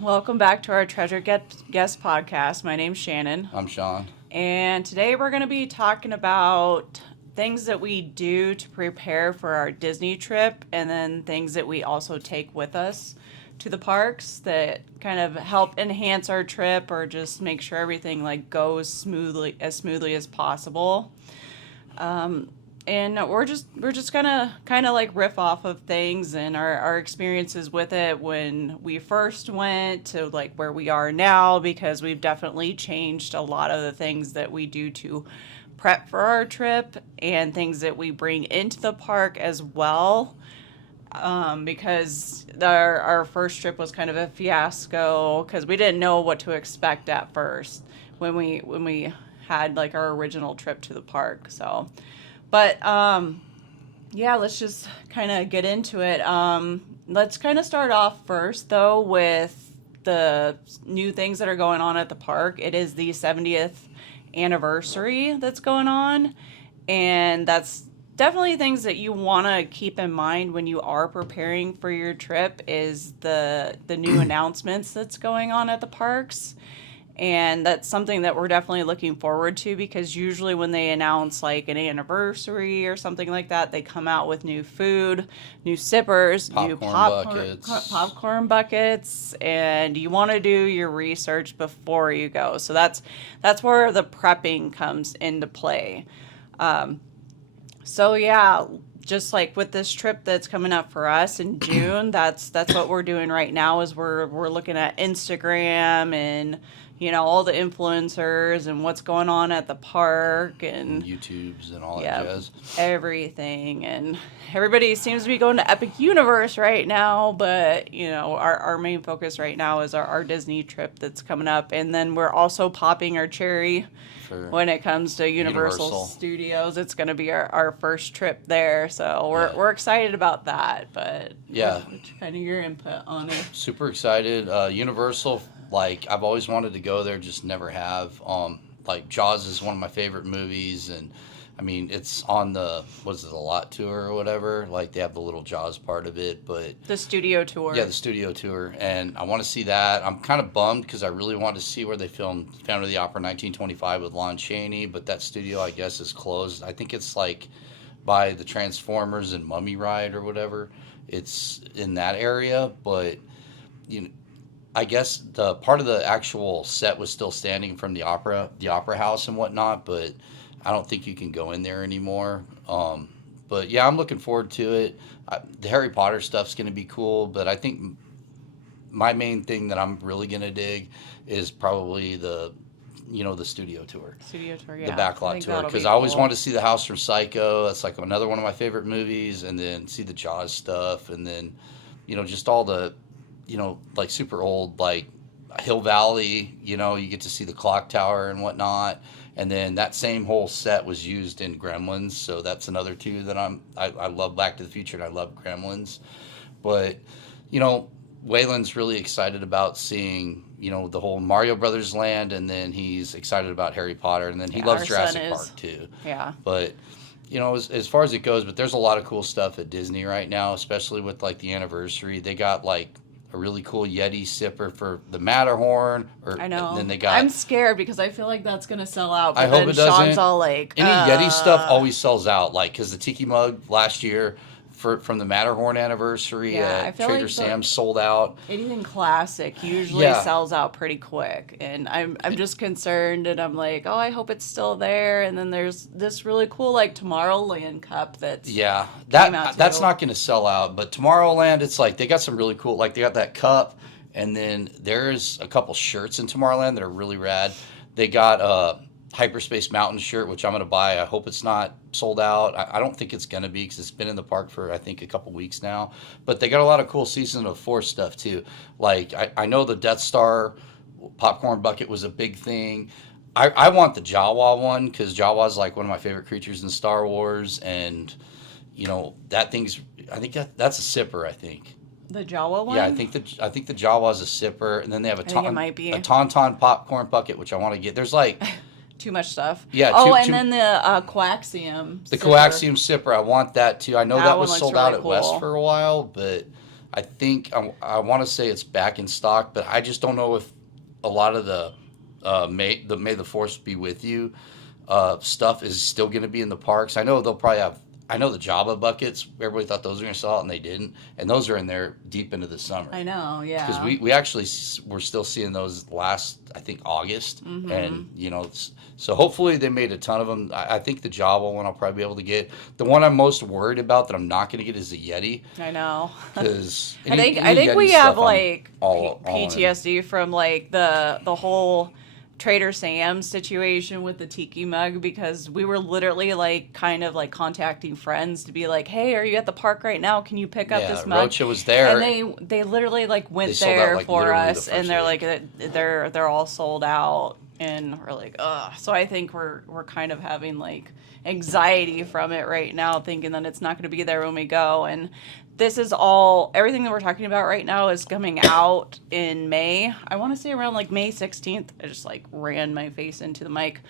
welcome back to our Treasure Guest podcast. My name's Shannon. I'm Sean. And today we're going to be talking about things that we do to prepare for our Disney trip and then things that we also take with us to the parks that kind of help enhance our trip or just make sure everything goes smoothly as possible. And we're just gonna kind of riff off of things and our experiences with it when we first went to where we are now, because we've definitely changed a lot of the things that we do to prep for our trip and things that we bring into the park as well. Because our first trip was kind of a fiasco because we didn't know what to expect at first when we had our original trip to the park. So. But, yeah, let's just kind of get into it. Let's kind of start off first, though, with the new things that are going on at the park. It is the 70th anniversary that's going on, and that's definitely things that you want to keep in mind when you are preparing for your trip is the new announcements that's going on at the parks. And that's something that we're definitely looking forward to, because usually when they announce an anniversary or something like that, they come out with new food, new sippers, new popcorn buckets, and you want to do your research before you go. So that's where the prepping comes into play. So yeah, just with this trip that's coming up for us in June, that's what we're doing right now is we're looking at Instagram and all the influencers and what's going on at the park and YouTubes and all that jazz. Everything. And everybody seems to be going to Epic Universe right now, but our main focus right now is our Disney trip that's coming up. And then we're also popping our cherry when it comes to Universal Studios. It's going to be our first trip there, so we're excited about that. But what's kind of your input on it? Super excited. Universal, I've always wanted to go there, just never have. Jaws is one of my favorite movies, and I mean it's on the the lot tour or whatever. They have the little Jaws part of it, but the studio tour. Yeah, the studio tour, and I want to see that. I'm kind of bummed because I really wanted to see where they filmed Phantom of the Opera 1925 with Lon Chaney, but that studio I guess is closed. I think it's by the Transformers and Mummy Ride or whatever. It's in that area, but I guess the part of the actual set was still standing from the opera house and whatnot, but I don't think you can go in there anymore. But yeah, I'm looking forward to it. The Harry Potter stuff's going to be cool, but I think my main thing that I'm really going to dig is probably the studio tour. Studio tour, yeah. The backlot tour, because I always wanted to see the house from Psycho. That's another one of my favorite movies, and then see the Jaws stuff, and then just all the super old, Hill Valley, you get to see the clock tower and whatnot. And then that same whole set was used in Gremlins. So that's another two that I love Back to the Future, and I love Gremlins. But, Waylon's really excited about seeing, the whole Mario Brothers land. And then he's excited about Harry Potter. And then he loves Jurassic Park too. Yeah. But, as far as it goes, but there's a lot of cool stuff at Disney right now, especially with the anniversary. They got a really cool Yeti sipper for the Matterhorn. I know. And then they got. I'm scared because I feel like that's gonna sell out. But I hope then it doesn't. Sean's all any Yeti stuff always sells out. Because the Tiki mug last year from the Matterhorn anniversary at Trader Sam's sold out. Anything classic usually sells out pretty quick, and I'm just concerned, and I'm like, oh, I hope it's still there. And then there's this really cool Tomorrowland cup that's that's not going to sell out. But Tomorrowland, it's they got some really cool, they got that cup, and then there's a couple shirts in Tomorrowland that are really rad. They got Hyperspace Mountain shirt, which I'm going to buy. I hope it's not sold out. I don't think it's going to be because it's been in the park for, I think, a couple weeks now. But they got a lot of cool Season of Force stuff, too. I know the Death Star popcorn bucket was a big thing. I want the Jawa one because Jawa's one of my favorite creatures in Star Wars. And, that thing's, I think that's a sipper, I think. The Jawa one? Yeah, I think the Jawa's a sipper. And then they have a Tauntaun popcorn bucket, which I want to get. There's too much stuff. Yeah. Then the coaxium. The coaxium sipper, I want that too. I know that was sold out at West for a while, but I think I want to say it's back in stock, but I just don't know if a lot of the May the Force be with you stuff is still going to be in the parks. I know they'll probably have. I know the Java buckets. Everybody thought those were going to sell out, and they didn't. And those are in there deep into the summer. I know, yeah. Because we actually were still seeing those last, I think, August. Mm-hmm. And, so hopefully they made a ton of them. I think the Java one I'll probably be able to get. The one I'm most worried about that I'm not going to get is the Yeti. I know. Because I think we have like PTSD from like the whole Trader Sam's situation with the tiki mug, because we were literally like kind of like contacting friends to be like, hey, are you at the park right now? Can you pick up this mug? Rocha was there. And they literally like went there for us, and they're like they're all sold out, and we're like, ugh. So I think we're kind of having like anxiety from it right now, thinking that it's not going to be there when we go. And this is everything that we're talking about right now is coming out in May. I want to say around like May 16th. I just like ran my face into the mic.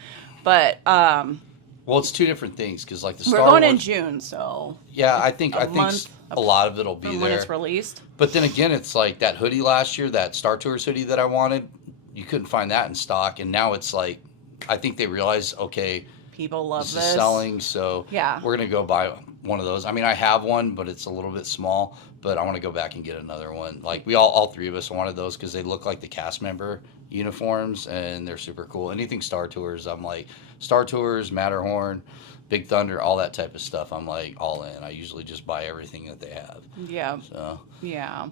But well, it's two different things, because like the Star Wars, we're going in Wars, June, so yeah, I think a lot of it'll be there when it's released. But then again, it's like that hoodie last year, that Star Tours hoodie that I wanted, you couldn't find that in stock, and now it's like, I think they realize, okay, people love this is selling, so yeah, we're gonna go buy one of those. I mean, I have one, but it's a little bit small, but I want to go back and get another one. Like all three of us wanted those because they look like the cast member uniforms, and they're super cool. Anything Star Tours, I'm like, Star Tours, Matterhorn, Big Thunder, all that type of stuff, I'm like all in. I usually just buy everything that they have. Yeah. So yeah.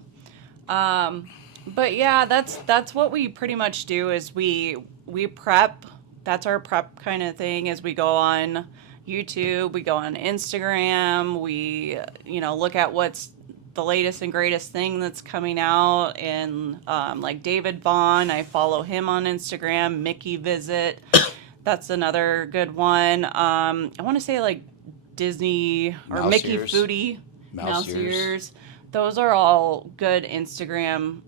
But yeah, that's what we pretty much do is we prep. That's our prep kind of thing, is we go on YouTube, we go on Instagram, we, look at what's the latest and greatest thing that's coming out. And like David Vaughn, I follow him on Instagram. Mickey Visit, that's another good one. I want to say like Disney or Mouse Mickey Ears. Foodie, Mouse Ears. Those are all good Instagram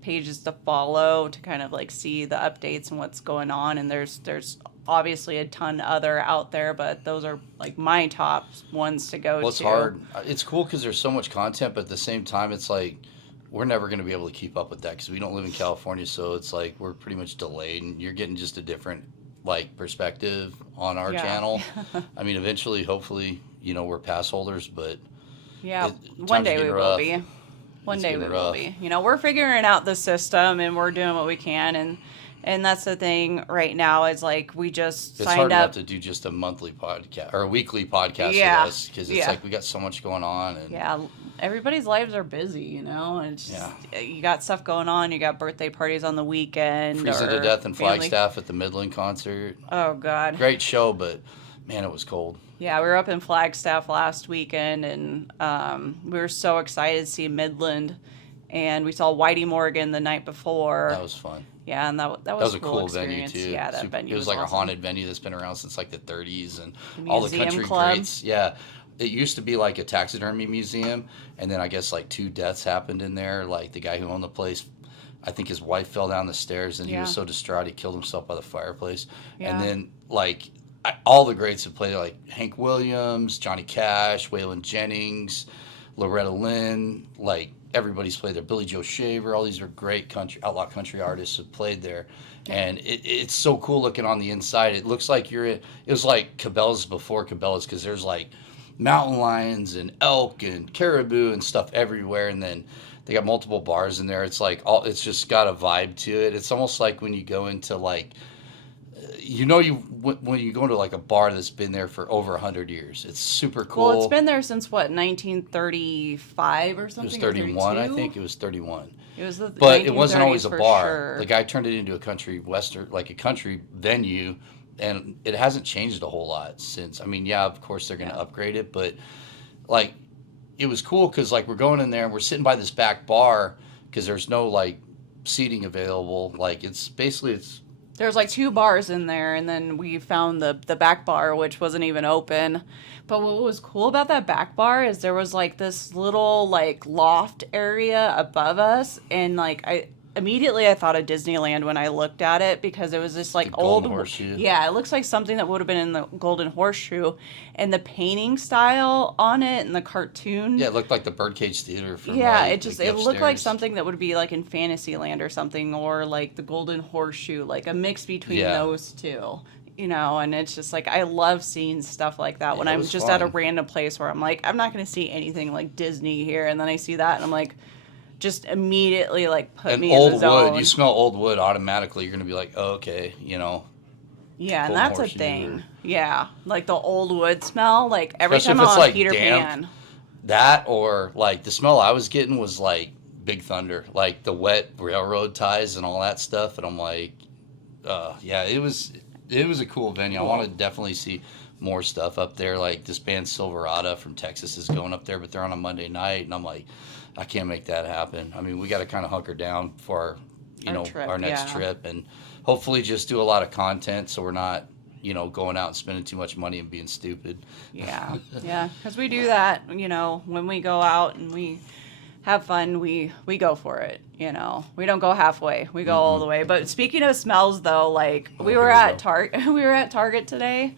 pages to follow to kind of like see the updates and what's going on. And there's obviously a ton other out there, but those are like my top ones to go to. Well, it's hard. It's cool because there's so much content, but at the same time, it's like we're never going to be able to keep up with that because we don't live in California. So it's like we're pretty much delayed, and you're getting just a different like perspective on our channel. I mean, eventually, hopefully, we're pass holders, but yeah, one day we will be. One day we will be. We're figuring out the system, and we're doing what we can, and that's the thing right now is like we just it's signed hard up enough to do just a monthly podcast or a weekly podcast with us because it's like we got so much going on. And everybody's lives are busy, and it's just, you got stuff going on. You got birthday parties on the weekend. Freezing to death in Flagstaff at the Midland concert. Oh God, great show, but man, it was cold. Yeah, we were up in Flagstaff last weekend, and we were so excited to see Midland, and we saw Whitey Morgan the night before. That was fun. Yeah, and that was a cool experience. Venue too. Yeah, that venue was like awesome. A haunted venue that's been around since like the 30s, and the all the country club. greats. Yeah, it used to be like a taxidermy museum, and then I guess like 2 deaths happened in there. Like the guy who owned the place, I think his wife fell down the stairs, and he was so distraught he killed himself by the fireplace. Yeah. And then like all the greats have played, like Hank Williams, Johnny Cash, Waylon Jennings, Loretta Lynn, like everybody's played there. Billy Joe Shaver, all these are great outlaw country artists have played there. And it's so cool looking on the inside. It looks like it was like Cabela's before Cabela's, because there's like mountain lions and elk and caribou and stuff everywhere. And then they got multiple bars in there. It's like it's just got a vibe to it. It's almost like when you go into like, when you go into like a bar that's been there for over 100 years, it's super cool. Well, it's been there since what, 1935 or something? It was 31, I think. It was 31. It was the but it wasn't always a bar. Sure. The guy turned it into a country venue, and it hasn't changed a whole lot since. I mean, yeah, of course they're going to upgrade it, but like it was cool because like we're going in there and we're sitting by this back bar because there's no like seating available. Like there's like 2 bars in there, and then we found the back bar, which wasn't even open. But what was cool about that back bar is there was like this little like loft area above us, and like immediately I thought of Disneyland when I looked at it because it was this like The old, Golden Horseshoe. yeah, it looks like something that would have been in the Golden Horseshoe, and the painting style on it and the cartoon. Yeah, it looked like the Birdcage Theater from Yeah, like it just the it looked like upstairs. something that would be like in Fantasyland or something, or like the Golden Horseshoe, like a mix between Yeah. those two. And it's just like I love seeing stuff like that when Yeah, it I'm was just at a fun. random place where I'm like, I'm not going to see anything like Disney here, and then I see that and I'm like, just immediately like put And me in the old wood, zone. you smell old wood automatically. You're gonna be like, oh, okay, Yeah, and Golden that's a Horseshoe thing. or- Yeah, like the old wood smell. Like every Especially time if I'm it's, on like, Peter damp. Pan. that or like the smell I was getting was like Big Thunder, like the wet railroad ties and all that stuff. And I'm like, yeah, it was a cool venue. I want to definitely see more stuff up there. Like this band Silverado from Texas is going up there, but they're on a Monday night, and I'm like, I can't make that happen. I mean, we got to kind of hunker down for Trip, our next yeah. trip, and hopefully just do a lot of content so we're not going out and spending too much money and being stupid. Yeah, yeah, because we do that. When we go out and we have fun, we go for it. We don't go halfway. We go all the way. But speaking of smells, though, like we here were we at go. Target, we were at Target today,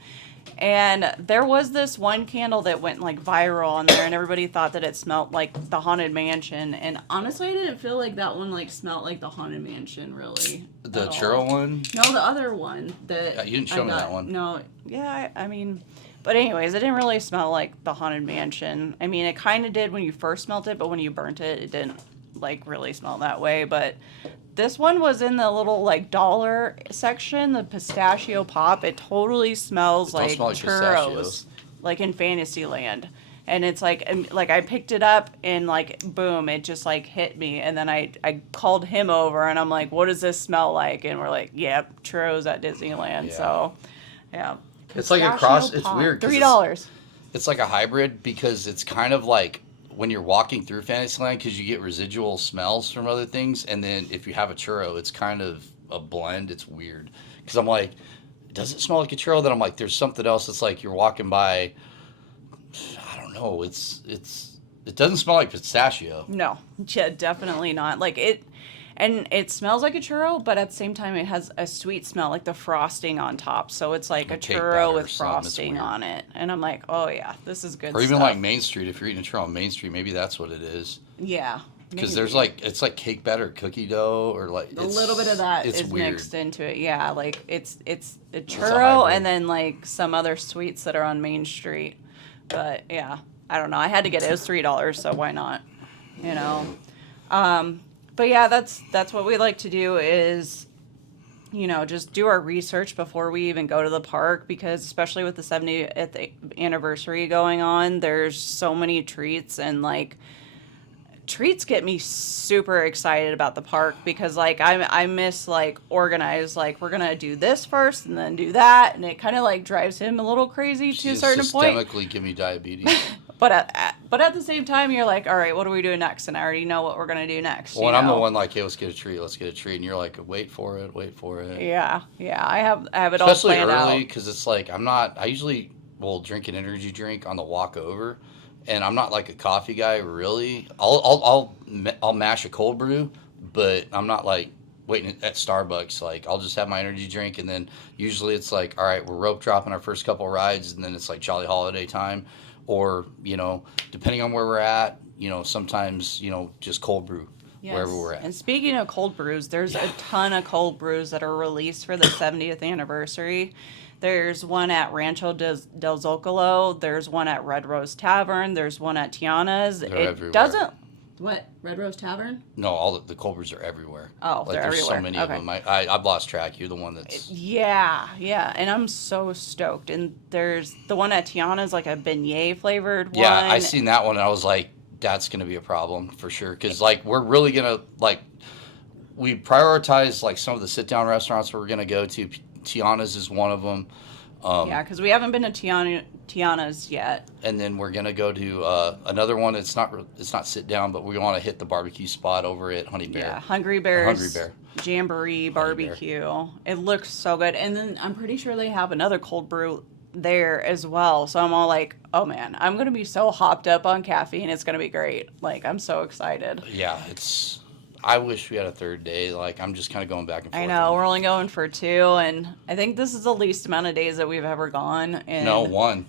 and there was this one candle that went like viral on there, and everybody thought that it smelled like the Haunted Mansion. And honestly, I didn't feel like that one like smelled like the Haunted Mansion really. The at all. churro one. No, the other one. That Yeah, you didn't show I me got. that one. No, yeah, I mean, but anyways, it didn't really smell like the Haunted Mansion. I mean, it kind of did when you first smelled it, but when you burnt it, it didn't like really smell that way. But this one was in the little like dollar section, the pistachio pop. It totally smells It don't like smell like churros, pistachios. like in Fantasyland. And it's like I picked it up and like boom, it just like hit me. And then I called him over and I'm like, what does this smell like? And we're like, yep, churros at Disneyland. Yeah. So yeah, It's like a Pistachio cross. It's pop, weird. 'Cause $3. It's like a hybrid because it's kind of like when you're walking through Fantasyland because you get residual smells from other things, and then if you have a churro, it's kind of a blend. It's weird because I'm like, does it smell like a churro? Then I'm like, there's something else. It's like you're walking by. I don't know. It doesn't smell like pistachio. No, yeah, definitely not. Like it, and it smells like a churro, but at the same time, it has a sweet smell, like the frosting on top. So it's like a Cake churro batter or with something. It's frosting weird. on it. And I'm like, oh yeah, this is good Or even stuff. like Main Street. If you're eating a churro on Main Street, maybe that's what it is. Yeah. Because maybe. there's like it's like cake batter, cookie dough, or like A little bit of that it's is weird. mixed into it. Yeah, like it's a a churro hybrid. and then like some other sweets that are on Main Street. But yeah, I don't know. I had to get it. It was $3, so why not? But yeah, that's what we like to do is just do our research before we even go to the park, because especially with the 70th anniversary going on, there's so many treats, and like treats get me super excited about the park because like I miss like organized, like we're gonna do this first and then do that, and it kind of like drives him a little crazy to a certain point. Systemically give me diabetes. But at the same time, you're like, all right, what are we doing next? And I already know what we're gonna do next. Well, you and I'm the know? one like, hey, let's get a treat, and you're like, wait for it. Yeah, I have it all Especially planned early out. because it's like I usually will drink an energy drink on the walk over, and I'm not like a coffee guy really. I'll mash a cold brew, but I'm not like waiting at Starbucks. Like I'll just have my energy drink, and then usually it's like, all right, we're rope dropping our first couple rides, and then it's like Jolly Holiday time, or depending on where we're at, sometimes just cold brew wherever we're at. And speaking of cold brews, there's a ton of cold brews that are released for the 70th anniversary. There's one at Rancho del Zocalo. There's one at Red Rose Tavern. There's one at Tiana's. They're it everywhere. doesn't. What? Red Rose Tavern? No, all the cold brews are everywhere. Oh, like they're there's everywhere. so many Okay. of them. I've lost track. You're the one that's Yeah, and I'm so stoked. And there's the one at Tiana's, like a beignet flavored one. Yeah, I seen that one and I was like, that's gonna be a problem for sure. Cause like we're really gonna we prioritize like some of the sit down restaurants we're gonna go to. Tiana's is one of them. Yeah, because we haven't been to Tiana's yet. And then we're gonna go to another one. It's not sit down, but we want to hit the barbecue spot over at Honey Bear. Yeah, Hungry Bear's Hungry Bear. Jamboree Bear. Barbecue. It looks so good. And then I'm pretty sure they have another cold brew there as well. So I'm all like, oh man, I'm going to be so hopped up on caffeine. It's going to be great. Like, I'm so excited. Yeah, I wish we had a third day. Like, I'm just kind of going back and I forth. know we're only going for 2, and I think this is the least amount of days that we've ever gone. No, And one.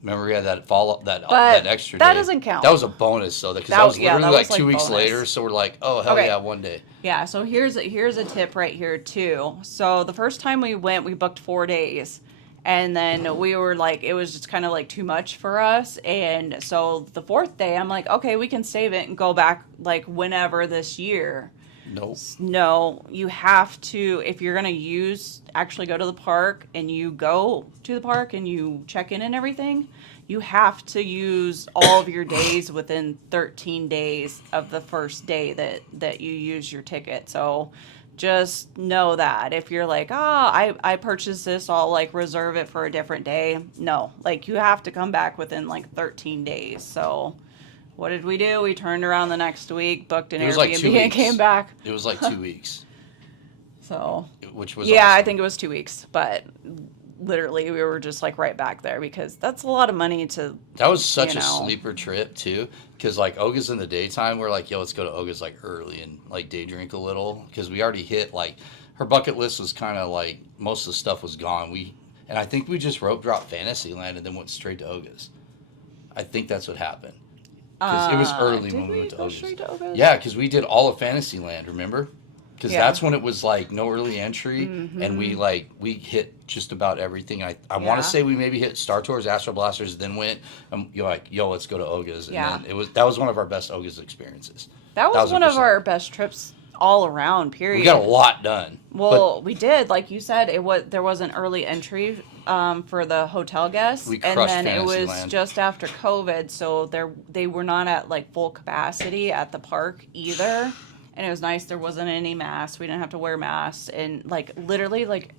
Remember, we had that follow that but extra that day. doesn't count. That was a bonus, though, because that was Yeah, literally that like was like 2 weeks later. bonus. So we're like, oh hell Okay. yeah, one day. Yeah, so here's a tip right here too. So the first time we went, we booked 4 days. And then we were like, it was just kind of like too much for us. And so the fourth day, I'm like, okay, we can save it and go back like whenever this year. Nope. No, you have to, if you're going to actually go to the park and you go to the park and you check in and everything, you have to use all of your days within 13 days of the first day that you use your ticket. So just know that if you're like, I purchased this, I'll like reserve it for a different day. No, like you have to come back within like 13 days. So what did we do? We turned around the next week, booked an It was Airbnb, like 2 and weeks. came back. It was like 2 weeks, So which was yeah, I awesome. think it was 2 weeks, but literally we were just like right back there because that's a lot of money to, That was such you a know. sleeper trip too, because like Oga's in the daytime. We're like, yo, let's go to Oga's like early and like day drink a little, because we already hit like her bucket list was kind of like most of the stuff was gone. And I think we just rope dropped Fantasyland and then went straight to Oga's. I think that's what happened, because it was early Did when we went to go Oga's. straight to Oga's? Yeah, because we did all of Fantasyland. Remember? Because Yeah. that's when it was like no early entry, and we hit just about everything. I want Yeah. to say we maybe hit Star Tours, Astro Blasters, then went. You're like, yo, let's go to Oga's, and Yeah. then that was one of our best Oga's experiences. That was one of 1000%. our best trips all around, period. We got a lot done. Well, we did, like you said, there was an early entry for the hotel guests, We and crushed then it was Fantasyland. just after COVID, so they were not at like full capacity at the park either, and it was nice. There wasn't any masks. We didn't have to wear masks, and like literally like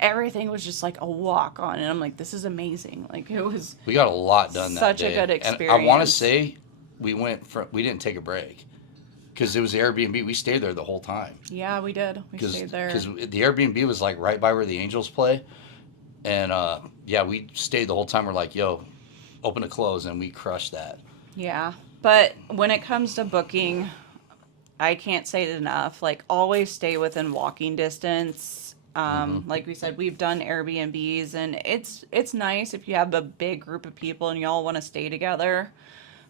everything was just like a walk on, and I'm like, this is amazing. Like it was We got a lot done that such day. a good And I want to experience. say we didn't take a break, because it was Airbnb. We stayed there the whole time. Yeah, we did. We stayed there. Because the Airbnb was like right by where the Angels play, and yeah, we stayed the whole time. We're like, yo, open to close, and we crushed that. Yeah, but when it comes to booking, I can't say it enough. Like, always stay within walking distance. Like we said, we've done Airbnbs, and it's nice if you have a big group of people and y'all want to stay together.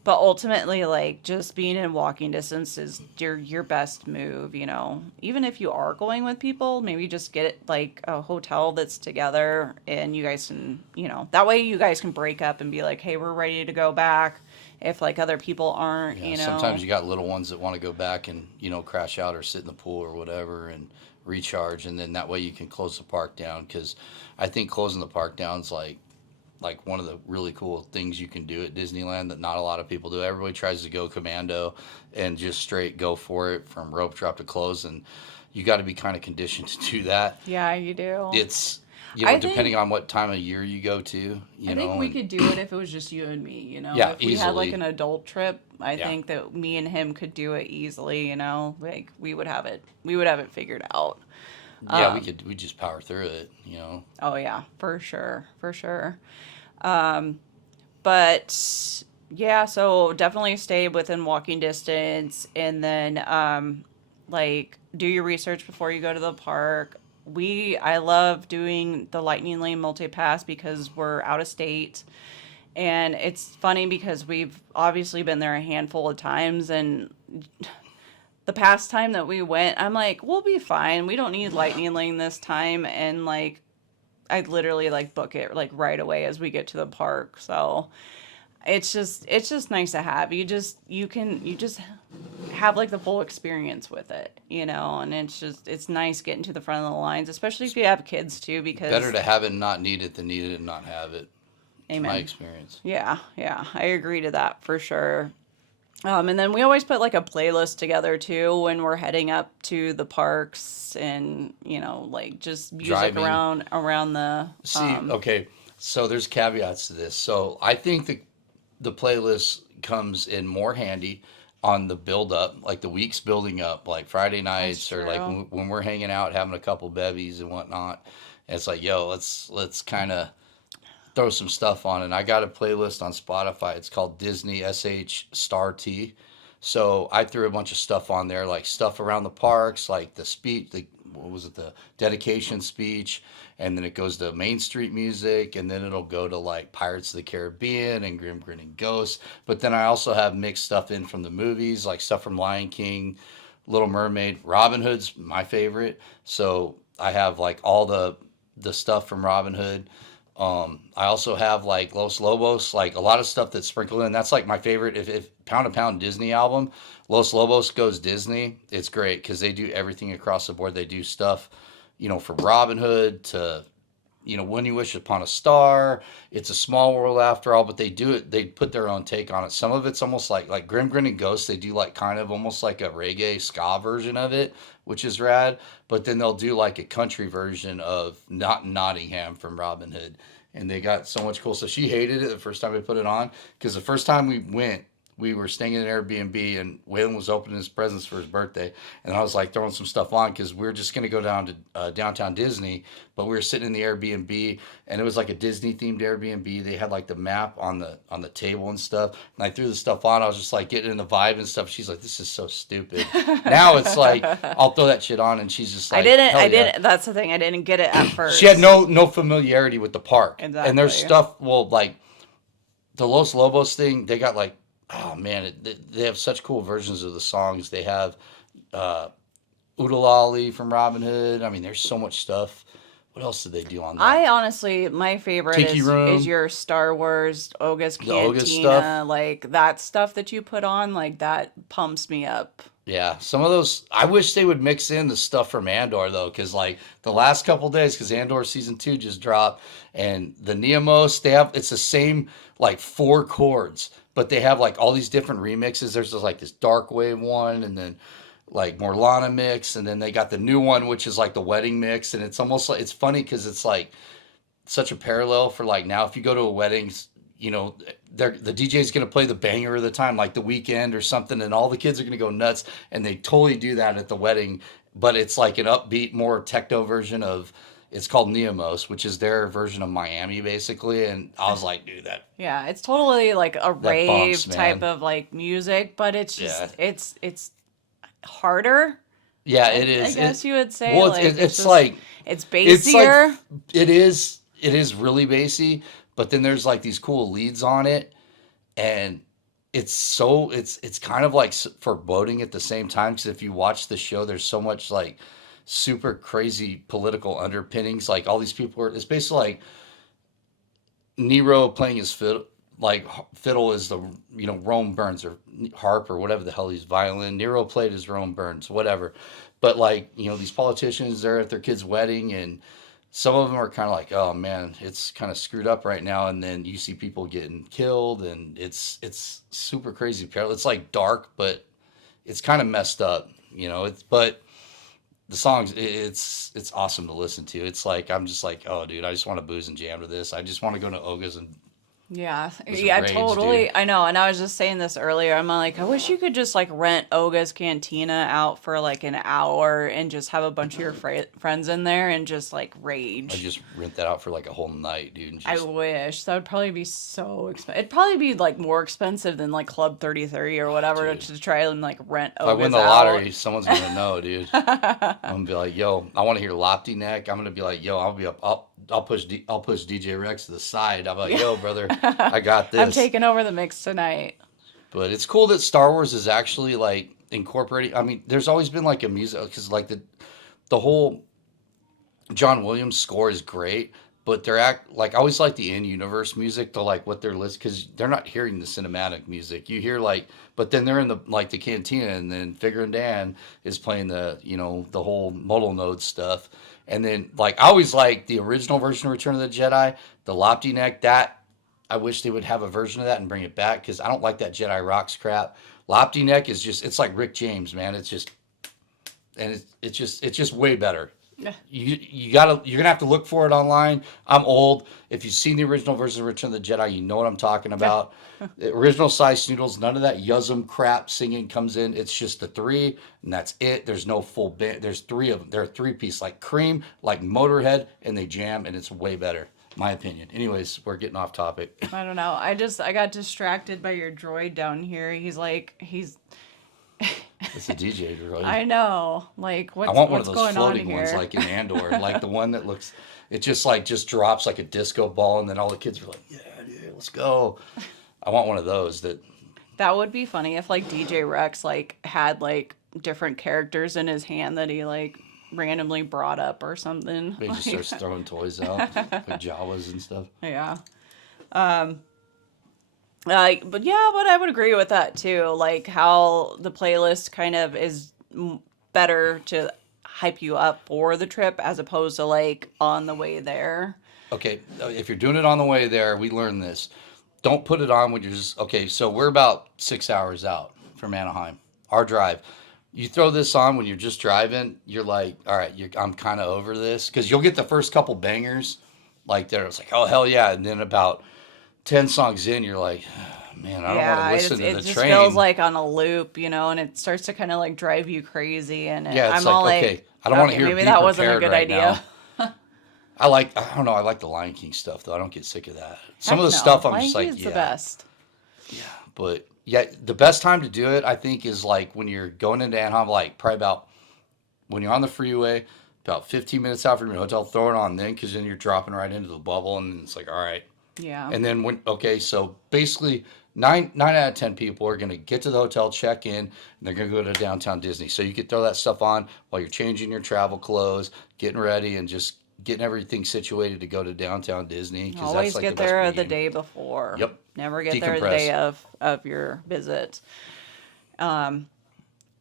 But ultimately, like, just being in walking distance is your best move, you know. Even if you are going with people, maybe just get like a hotel that's together, and you guys can, you know, that way you guys can break up and be like, hey, we're ready to go back. If like other people aren't, Yeah, you know. sometimes you got little ones that want to go back and crash out or sit in the pool or whatever and recharge, and then that way you can close the park down. Because I think closing the park down is like one of the really cool things you can do at Disneyland that not a lot of people do. Everybody tries to go commando and just straight go for it from rope drop to close, and you got to be kind of conditioned to do that. Yeah, you do. It's I think- depending on what time of year you go to. I think we could do it if it was just you and me, you know. Yeah, if we had like easily. an adult trip, I Yeah. think that me and him could do it easily, you know. Like we would have it figured out. Yeah, we just power through it. Oh yeah, for sure, for sure. But yeah, so definitely stay within walking distance, and then like do your research before you go to the park. I love doing the Lightning Lane multi-pass because we're out of state. And it's funny because we've obviously been there a handful of times, and the past time that we went, I'm like, we'll be fine. We don't need Lightning Lane this time. And like, I literally like book it like right away as we get to the park. So it's just nice to have. You just have like the full experience with it, you know, and it's nice getting to the front of the lines, especially if you have kids too, because Better to have it and not need it than need it and not have it. amen. My experience. Yeah, I agree to that for sure. And then we always put like a playlist together too when we're heading up to the parks, and you know, like just music Driving. around the. See, okay, so there's caveats to this. So I think the playlist comes in more handy on the build up, like the weeks building up, like Friday nights or like true. when we're hanging out having a couple bevies and whatnot. And it's like, yo, let's kind of throw some stuff on. And I got a playlist on Spotify. It's called Disney SH Star T. So I threw a bunch of stuff on there, like stuff around the parks, like the speech, the what was it, the dedication speech, and then it goes to Main Street music, and then it'll go to like Pirates of the Caribbean and Grim Grinning Ghosts. But then I also have mixed stuff in from the movies, like stuff from Lion King, Little Mermaid, Robin Hood's my favorite. So I have like all the stuff from Robin Hood. I also have like Los Lobos, like a lot of stuff that's sprinkled in. That's like my favorite. If Pound to Pound Disney album, Los Lobos goes Disney. It's great because they do everything across the board. They do stuff, from Robin Hood to When You Wish Upon a Star. It's a small world after all, but they do it. They put their own take on it. Some of it's almost like Grim Grinning Ghosts. They do like kind of almost like a reggae ska version of it, which is rad. But then they'll do like a country version of Not Nottingham from Robin Hood, and they got so much cool. So she hated it the first time we put it on because the first time we went, we were staying in an Airbnb and Waylon was opening his presents for his birthday. And I was like throwing some stuff on because we were just going to go down to downtown Disney, but we were sitting in the Airbnb and it was like a Disney themed Airbnb. They had like the map on the table and stuff. And I threw the stuff on. I was just like getting in the vibe and stuff. She's like, this is so stupid. Now it's like, I'll throw that shit on and she's just like, I yeah. didn't, that's the thing. I didn't get it at first. She had no familiarity with the park. Exactly. And there's stuff, well, like the Los Lobos thing, they got like, oh man, they have such cool versions of the songs. They have Oodalali from Robin Hood. I mean, there's so much stuff. What else did they do on that? I honestly, my favorite Tiki Room. is your Star Wars Oga's The Oga's Cantina. stuff. Like that stuff that you put on, like that pumps me up. Yeah, some of those. I wish they would mix in the stuff from Andor though, because like the last couple days, because Andor season 2 just dropped, and the Neomos, it's the same like 4 chords, but they have like all these different remixes. There's just like this dark wave one, and then like Morlana mix, and then they got the new one, which is like the wedding mix, and it's almost like it's funny because it's like such a parallel for like now if you go to a wedding, the DJ's gonna play the banger of the time, like The Weekend or something, and all the kids are gonna go nuts, and they totally do that at the wedding, but it's like an upbeat, more techno version of. It's called Neomos, which is their version of Miami, basically. And I was like, dude, Yeah, it's totally like a rave bumps, man. type of like music, but it's just it's harder. Yeah, it is. I guess you would say. Well, like, it's just, like it's it's bassier. like it is really bassy, but then there's like these cool leads on it, and it's kind of like foreboding at the same time because if you watch the show, there's so much like super crazy political underpinnings. Like all these people it's basically like Nero playing his fiddle. Like fiddle is the Rome Burns or harp or whatever the hell he's violin. Nero played his Rome Burns, whatever. But like these politicians, they're at their kid's wedding, and some of them are kind of like, oh man, it's kind of screwed up right now. And then you see people getting killed, and it's super crazy. It's like dark, but it's kind of messed up. But the songs, it's awesome to listen to. It's like I'm just like, oh dude, I just want to booze and jam to this. I just want to go to Oga's and Yeah, just yeah, rage, totally. dude. I know, and I was just saying this earlier. I'm like, I wish you could just like rent Oga's Cantina out for like an hour and just have a bunch of your friends in there and just like I rage. just rent that out for like a whole night, dude. And I just wish that would probably be so expensive. It'd probably be like more expensive than like Club 3030 or whatever dude. to try and like rent If I win Oga's the out. lottery, someone's gonna know, dude. I'm gonna be like, yo, I want to hear Lopty Neck. I'm gonna be like, yo, I'll be up. I'll push DJ Rex to the side. I'm like, yo, brother, I got this. I'm taking over the mix tonight. But it's cool that Star Wars is actually like incorporating. I mean, there's always been like a music because like the whole John Williams score is great, but I always like the in-universe music to like what they're listening because they're not hearing the cinematic music. You hear like, but then they're in the cantina, and then Figure and Dan is playing the the whole modal node stuff, and then like I always like the original version of Return of the Jedi, the Lopty Neck. That I wish they would have a version of that and bring it back because I don't like that Jedi Rocks crap. Lopty Neck is it's like Rick James, man. It's just and it's just way better. Yeah. You're gonna have to look for it online. I'm old. If you've seen the original version of Return of the Jedi, you know what I'm talking about. The original size noodles, none of that Yuzum crap singing comes in. It's just the 3, and that's it. There's no full band. There's 3 of them. They're a 3-piece, like Cream, like Motorhead, and they jam, and it's way better. My opinion. Anyways, we're getting off topic. I don't know. I got distracted by your droid down here. It's a DJ droid. I know. Like, I want one of what's those going on floating ones here? like in Andor, like the one that looks, it just drops like a disco ball, and then all the kids are like, "Yeah, dude, let's go." I want one of those that That would be funny if like DJ Rex like had like different characters in his hand that he like randomly brought up or something. he just Like, starts throwing toys out, like Jawas and stuff. yeah. Like, but yeah, but I would agree with that too. Like how the playlist kind of is better to hype you up for the trip as opposed to like on the way there. Okay, if you're doing it on the way there, we learned this. Don't put it on when you're just okay. So we're about 6 hours out from Anaheim. Our drive. You throw this on when you're just driving. You're like, all right, I'm kind of over this because you'll get the first couple bangers, like there. It's like, oh hell yeah, and then about 10 songs in, you're like, man, I don't want Yeah, to listen to it the just train. feels like on a loop, you know, and it starts to kind of like drive you crazy. And Yeah, it's I'm all like, like, okay, I don't want to okay, hear maybe Be that wasn't a Prepared good right idea. now. I don't know, I like the Lion King stuff though. I don't get sick of that. Some Heck of the no, stuff I'm Lion just like, King's the yeah, best. but yeah, the best time to do it, I think, is like when you're going into Anaheim, like probably about when you're on the freeway, about 15 minutes out from your hotel, throw it on then, because then you're dropping right into the bubble, and it's like, all right. Yeah. And then so basically, nine out of 10 people are gonna get to the hotel, check in, and they're gonna go to downtown Disney. So you could throw that stuff on while you're changing your travel clothes, getting ready, and just getting everything situated to go to downtown Disney. Because Always that's like get the best there the pregame. day before. Yep. Never get there the Decompress. day of your visit.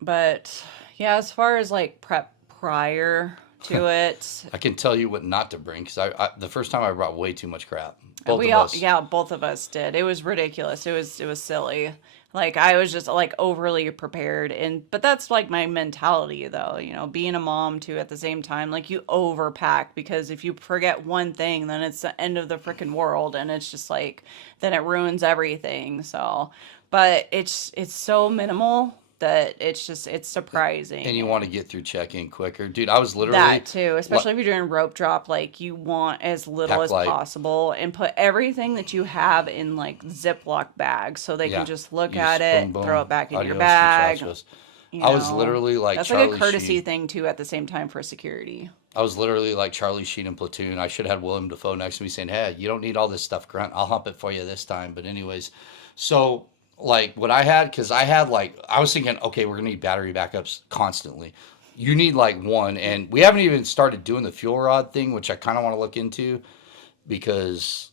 But yeah, as far as like prep prior to it, I can tell you what not to bring because the first time I brought way too much crap. Both we of all us. yeah, both of us did. It was ridiculous. It was silly. Like I was just like overly prepared but that's like my mentality though, you know, being a mom too at the same time, like you overpack because if you forget one thing, then it's the end of the freaking world and it's just like then it ruins everything. So, but it's so minimal that it's surprising. And you want to get through check-in quicker, dude. I was literally That too, especially if you're doing rope drop, like you want as little pack as light. possible and put everything that you have in like Ziploc bags so they Yeah. can just look You at just it, boom, boom. throw it back in your Adios, bag. muchachos. You I was know. literally like That's Charlie like a courtesy Sheen. thing too at the same time for security. I was literally like Charlie Sheen in Platoon. I should have had Willem Dafoe next to me saying, "Hey, you don't need all this stuff, Grunt. I'll hump it for you this time." But anyways, so like what I had, because I had like I was thinking, okay, we're gonna need battery backups constantly. You need like one, and we haven't even started doing the fuel rod thing, which I kind of want to look into because,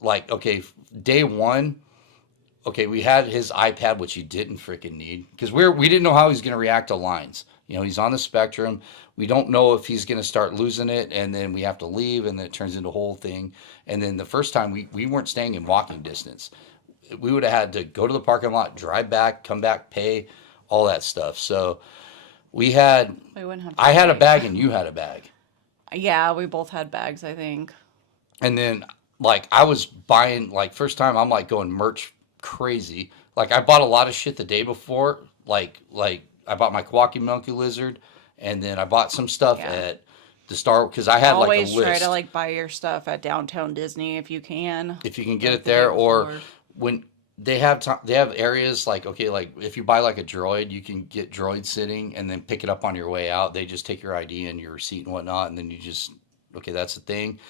like, okay, day one, okay, we had his iPad, which he didn't freaking need because we didn't know how he's gonna react to lines. You know, he's on the spectrum. We don't know if he's going to start losing it, and then we have to leave, and then it turns into a whole thing. And then the first time, we weren't staying in walking distance. We would have had to go to the parking lot, drive back, come back, pay, all that stuff. So we had, We wouldn't have to I had a pay. bag and you had a bag. Yeah, we both had bags, I think. And then, like, I was buying, like, first time, I'm, like, going merch crazy. Like, I bought a lot of shit the day before. Like I bought my Kawaki Monkey Lizard, and then I bought some stuff Yeah. at the Star, because I had, like, a Always try list. to like buy your stuff at downtown Disney if you can. If you can get Like it the day there, or before. when they have they have areas like, okay, like if you buy like a droid, you can get droid sitting and then pick it up on your way out. They just take your ID and your receipt and whatnot, and then you just, okay, that's the thing.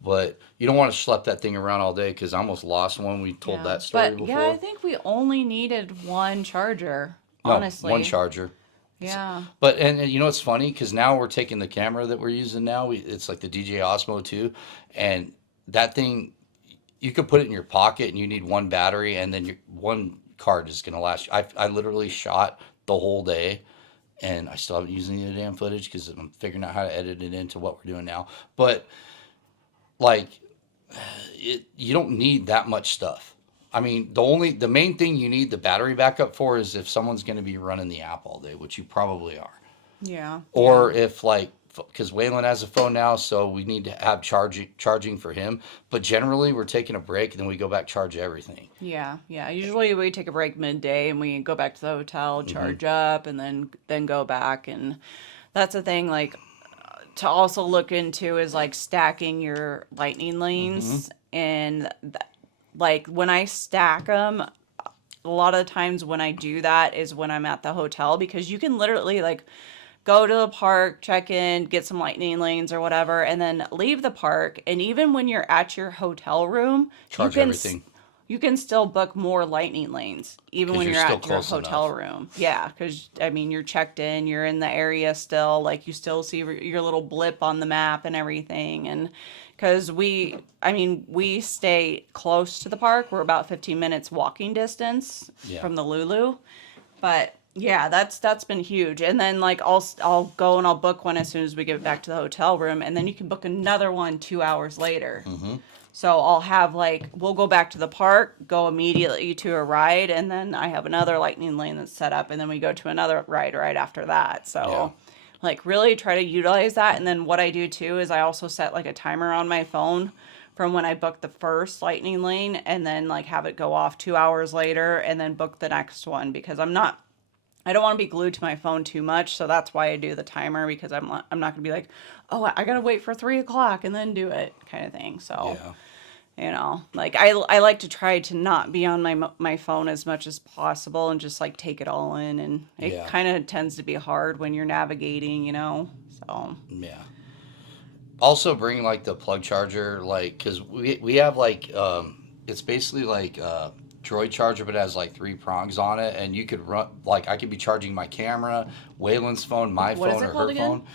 But you don't want to schlep that thing around all day because I almost lost one. We told Yeah. that story But before. yeah, I think we only needed one charger, No, honestly. one charger. Yeah. But and you know what's funny? Because now we're taking the camera that we're using now. It's like the DJI Osmo 2, and that thing, you could put it in your pocket, and you need one battery, and then one card is gonna last. I literally shot the whole day, and I still haven't used any of the damn footage because I'm figuring out how to edit it into what we're doing now. But like, you don't need that much stuff. I mean, the main thing you need the battery backup for is if someone's going to be running the app all day, which you probably are. Yeah. Or if like, because Waylon has a phone now, so we need to have charging for him. But generally, we're taking a break and then we go back, charge everything. Yeah. Yeah. Usually we take a break midday and we go back to the hotel, charge up, and then go back. And that's the thing, like, to also look into is like stacking your lightning lanes and like when I stack them, a lot of the times when I do that is when I'm at the hotel, because you can literally like go to the park, check in, get some lightning lanes or whatever, and then leave the park. And even when you're at your hotel room, you Charge can everything you can still book more lightning lanes even because when you're you're still at your close hotel enough. room. Yeah, because I mean, you're checked in, you're in the area still, like you still see your little blip on the map and everything. And because I mean, we stay close to the park. We're about 15 minutes walking distance Yeah. from the Lulu. But yeah, that's been huge. And then like I'll go and I'll book one as soon as we get back to the hotel room, and then you can book another one 2 hours later. Mm-hmm. So I'll have like we'll go back to the park, go immediately to a ride, and then I have another lightning lane that's set up, and then we go to another ride right after that. Yeah. So like really try to utilize that. And then what I do too is I also set like a timer on my phone from when I book the first lightning lane, and then like have it go off 2 hours later and then book the next one, because I don't want to be glued to my phone too much, so that's why I do the timer, because I'm not gonna be like, oh, I gotta wait for 3 o'clock and then do it kind of thing. So Yeah. like I like to try to not be on my phone as much as possible and just like take it all in, and it Yeah. kind of tends to be hard when you're navigating, So Yeah. Also bring like the plug charger, like, because we have like it's basically like Droid charger, but it has like three prongs on it, and you could run like I could be charging my camera, Waylon's phone, my what is phone, it or called her again? phone.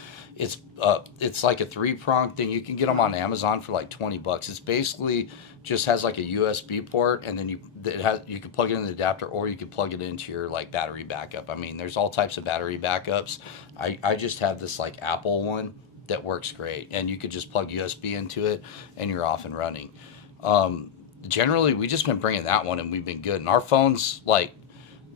It's like a three-prong thing. You can get them on Amazon for like $20. It's basically just has like a USB port, and then you can plug it in the adapter, or you could plug it into your like battery backup. I mean, there's all types of battery backups. I just have this like Apple one that works great, and you could just plug USB into it, and you're off and running. Generally, we just been bringing that one, and we've been good. And our phones like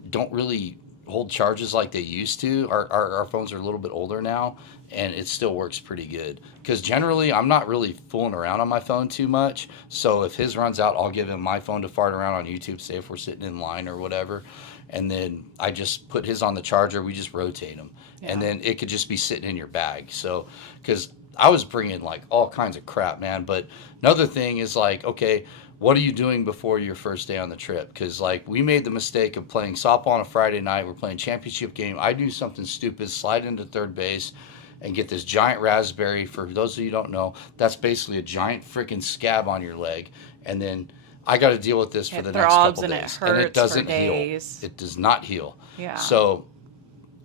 don't really hold charges like they used to. Our phones are a little bit older now, and it still works pretty good. Because generally, I'm not really fooling around on my phone too much. So if his runs out, I'll give him my phone to fart around on YouTube, say if we're sitting in line or whatever. And then I just put his on the charger. We just rotate them. And Yeah. then it could just be sitting in your bag. So, because I was bringing like all kinds of crap, man. But another thing is like, okay, what are you doing before your first day on the trip? Because like we made the mistake of playing softball on a Friday night. We're playing championship game. I do something stupid, slide into third base, and get this giant raspberry. For those of you who don't know, that's basically a giant freaking scab on your leg, and then I got to deal with this for It the next throbs couple and it days, hurts and it doesn't for heal. days. It does not heal. Yeah. So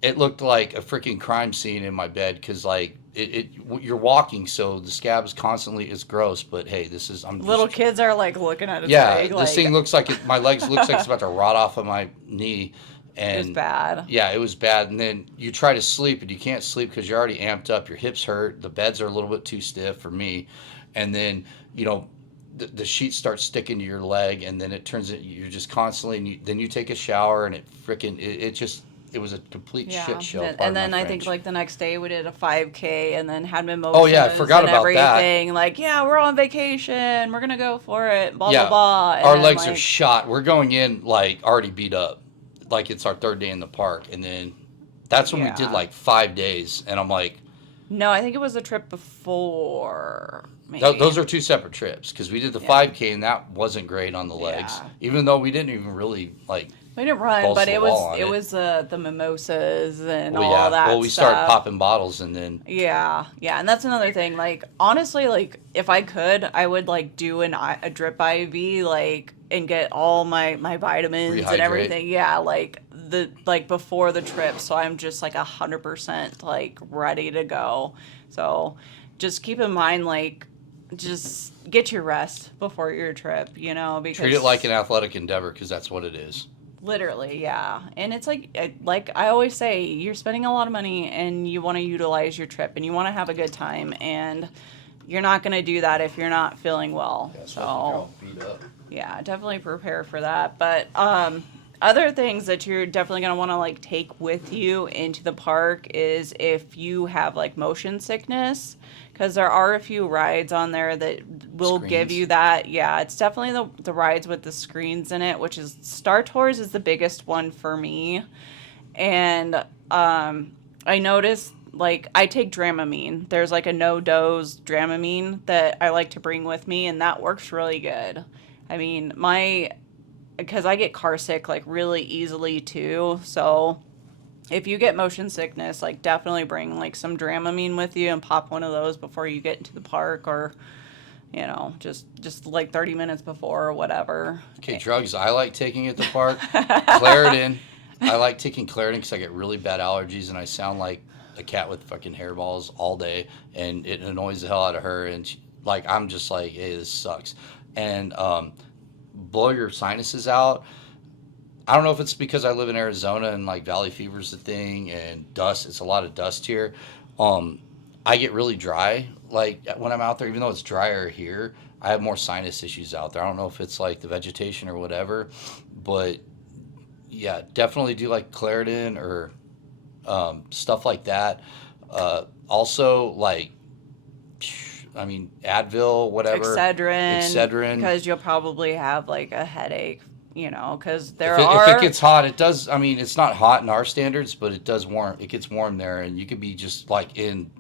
it looked like a freaking crime scene in my bed, because like you're walking, so the scab is constantly, it's gross, but hey, this is I'm Little just, kids are like looking at his yeah, leg, this like thing looks like my legs looks like it's about to rot off of my knee, it was and bad. yeah, it was bad. And then you try to sleep, and you can't sleep because you're already amped up. Your hips hurt. The beds are a little bit too stiff for me, and then the sheets start sticking to your leg, and then it turns it. You're just constantly. And then you take a shower, and it was a complete Yeah. shit show. And Pardon then my I think French. like the next day we did a 5K and then had mimosas Oh yeah, I forgot and about that. everything. Like, yeah, we're on vacation. We're gonna go for it. Blah Yeah, blah blah. And our then, legs are like, shot. We're going in like already beat up, like it's our third day in the park, and then that's when we did Yeah. like 5 days, and I'm like, No, I think it was a trip before. Maybe. those are two separate trips, because we did the Yeah. 5K, and that wasn't great on the legs, Yeah. even though we didn't even really like. We didn't run, balls but to the it wall was on it it. was the mimosas and Well, all yeah, that well, we stuff. started popping bottles, and then Yeah, yeah, and that's another thing. Like, honestly, like if I could, I would like do a drip IV, like, and get all my vitamins Rehydrate. and everything. Yeah, like before the trip, so I'm just like 100% like ready to go. So, just keep in mind, like, just get your rest before your trip. Because treat it like an athletic endeavor, because that's what it is. literally, yeah. And it's like I always say, you're spending a lot of money and you want to utilize your trip and you want to have a good time, and you're not going to do that if you're not feeling well. So, Beat up. yeah, definitely prepare for that. But other things that you're definitely going to want to like take with you into the park is if you have like motion sickness, because there are a few rides on there that will give Screens. you that. Yeah, it's definitely the rides with the screens in it, which is Star Tours is the biggest one for me. And I noticed, like, I take Dramamine. There's like a no-dose Dramamine that I like to bring with me, and that works really good. I mean, because I get car sick like really easily too. So if you get motion sickness, like definitely bring like some Dramamine with you and pop one of those before you get into the park, or just like 30 minutes before or whatever. Okay, drugs I like taking at the park. Claritin. I like taking Claritin because I get really bad allergies and I sound like a cat with fucking hairballs all day, and it annoys the hell out of her. And like I'm just like, hey, this sucks. And blow your sinuses out. I don't know if it's because I live in Arizona and like valley fever's the thing and dust. It's a lot of dust here. I get really dry like when I'm out there, even though it's drier here. I have more sinus issues out there. I don't know if it's like the vegetation or whatever, but yeah, definitely do like Claritin or stuff like that. Also, like, I mean, Advil, whatever. Excedrin. Because you'll probably have like a headache, because if it gets hot, it does. I mean, it's not hot in our standards, but it does warm. It gets warm there, and you could be just like in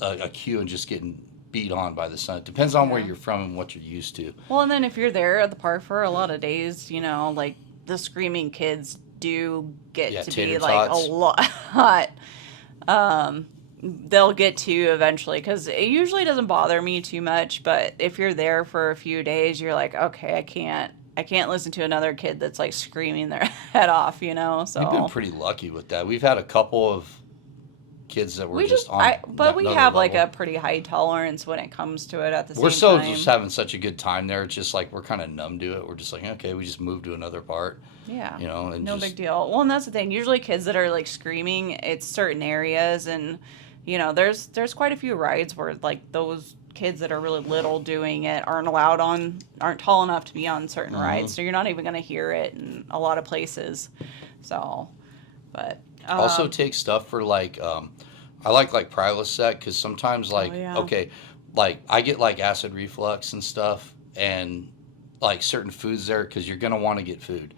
a queue and just getting beat on by the sun. It depends on where you're from and what you're used to. Well, and then if you're there at the park for a lot of days, like the screaming kids do get to be like a lot. They'll get to you eventually, because it usually doesn't bother me too much. But if you're there for a few days, you're like, okay, I can't listen to another kid that's like screaming their head off, So we've been pretty lucky with that. We've had a couple of kids that were just on. But we have like a pretty high tolerance when it comes to it. At the same time, just having such a good time there. It's just like we're kind of numb to it. We're just like, okay, we just moved to another part. Yeah. And no big deal. Well, and that's the thing. Usually, kids that are like screaming, it's certain areas, and there's quite a few rides where like those kids that are really little doing it aren't tall enough to be on certain rides, so you're not even going to hear it in a lot of places. So, but also take stuff for like I like Prilosec, because sometimes like okay, like I get like acid reflux and stuff, and like certain foods there, because you're gonna want to get food.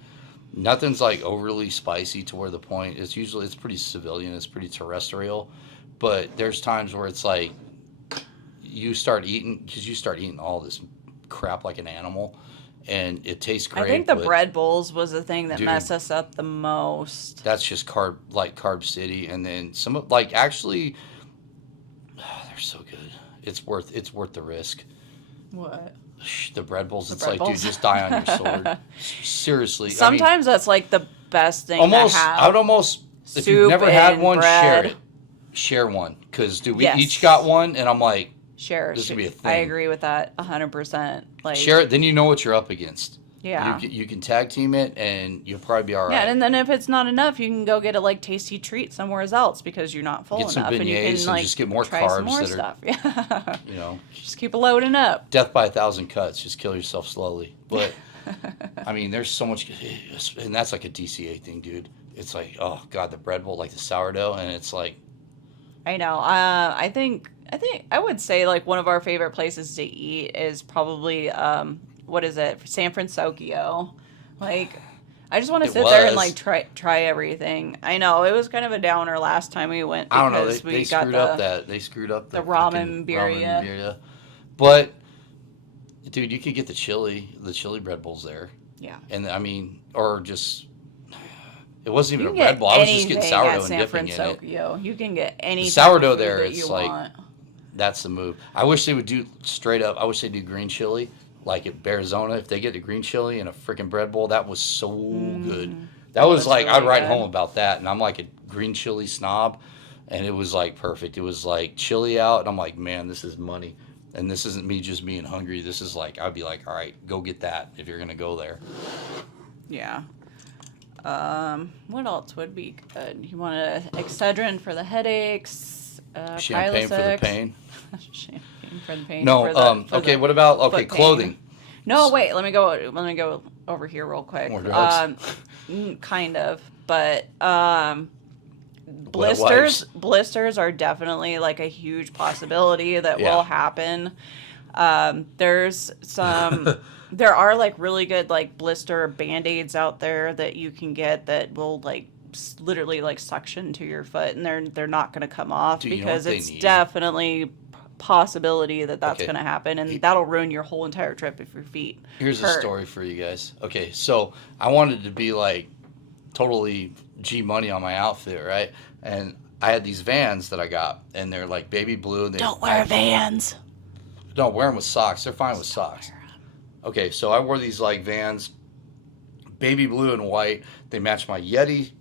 Nothing's like overly spicy to where the point it's pretty civilian, it's pretty terrestrial, but there's times where it's like you start eating all this crap like an animal, and it tastes great. I think the bread bowls was the thing that messed us up the most. That's just carb city, and then some like actually, they're so good. It's worth the risk. What? The bread bowls. Dude, just die on your sword. Seriously. Sometimes that's like the best thing to have. I would almost, if you've never had one, bread. share it. Share one, because dude, we each got one, and I'm like, share. This would be a thing. I agree with that 100%. Like, share it, then you know what you're up against. Yeah. You can tag team it, and you'll probably be all right. Yeah, and then if it's not enough, you can go get a like tasty treat somewhere else, because you're not full get some enough, and you can like just get more try carbs some more that stuff. Are, Yeah. Just keep loading up. Death by 1,000 cuts. Just kill yourself slowly. But I mean, there's so much, and that's like a DCA thing, dude. It's like, oh god, the bread bowl, like the sourdough, and it's like. I know. I think I would say like one of our favorite places to eat is probably what is it? San Francisco. Like, I just want to sit there and like try everything. I know it was kind of a downer last time we went, because I don't know. They screwed up the ramen birria. But dude, you could get the chili bread bowls there. Yeah. And I mean, or just. It wasn't even a bread bowl. I was just getting sourdough and dipping in it. You can get any sourdough there. It's like want. That's the move. I wish they would do straight up. I wish they do green chili, like at Arizona. If they get the green chili in a freaking bread bowl, that was so good. That was like really I'd write home about that. And I'm like a green chili snob, and it was like perfect. It was like chili out, and I'm like, man, this is money. And this isn't me just being hungry. This is like I'd be like, all right, go get that if you're gonna go there. Yeah. What else would be good? You want Excedrin for the headaches, champagne for the pain. Champagne for the pain. No, okay. What about clothing? No, wait. Let me go over here real quick. More drugs? Kind of, but blisters are definitely like a huge possibility that will happen. There's some. There are like really good like blister Band-Aids out there that you can get that will like literally like suction to your foot, and they're not going to come off, because it's definitely possibility that that's Okay. going to happen, and that'll ruin your whole entire trip if your feet Here's a hurt. story for you guys. Okay, so I wanted to be like totally G money on my outfit, right? And I had these Vans that I got, and they're like baby blue. And Don't wear Vans. Don't wear them with socks. They're fine with socks. Okay, so I wore these like Vans, baby blue and white. They matched my Yeti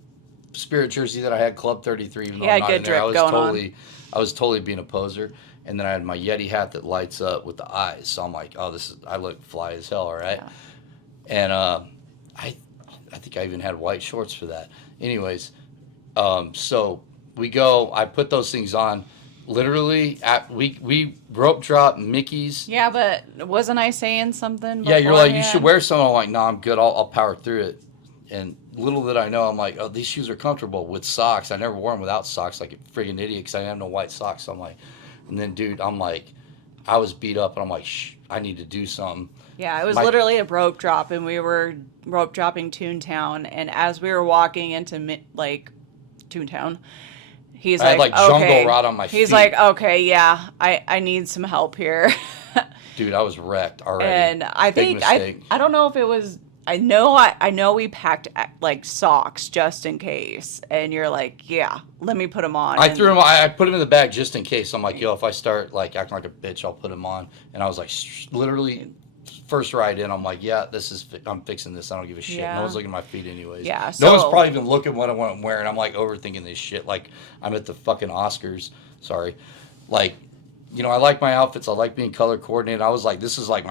Spirit jersey that I had, Club 33. Even though I'm not good in there, drip going on. I was totally being a poser. And then I had my Yeti hat that lights up with the eyes. So I'm like, oh, I look fly as hell, all right? Yeah. And I think I even had white shorts for that. Anyways, so we go. I put those things on. Literally, we rope drop Mickey's. Yeah, but wasn't I saying something? Yeah, you're like, you beforehand? should wear some. I'm like, no, I'm good. I'll power through it. And little did I know, I'm like, oh, these shoes are comfortable with socks. I never wore them without socks, like a friggin' idiot, because I didn't have no white socks. So I'm like, and then, dude, I'm like, I was beat up, and I'm like, I need to do something. Yeah, it was literally a rope drop, and we were rope dropping Toontown, and as we were walking into like Toontown, he's I had like, jungle okay. rot on my feet. He's like, okay, yeah, I need some help here. Dude, I was wrecked already. And I Big think mistake. I don't know if it was. I know we packed like socks just in case, and you're like, yeah, let me put them on. I threw them. I put them in the bag just in case. I'm like, yo, if I start like acting like a bitch, I'll put them on. And I was like, literally, first ride in, I'm like, yeah, I'm fixing this. I don't give a shit. Yeah. No one's looking at my feet anyways. Yeah, No one's so- probably even looking what I'm wearing. I'm like overthinking this shit. Like I'm at the fucking Oscars. Sorry. Like, you know, I like my outfits. I like being color coordinated. I was like, this is like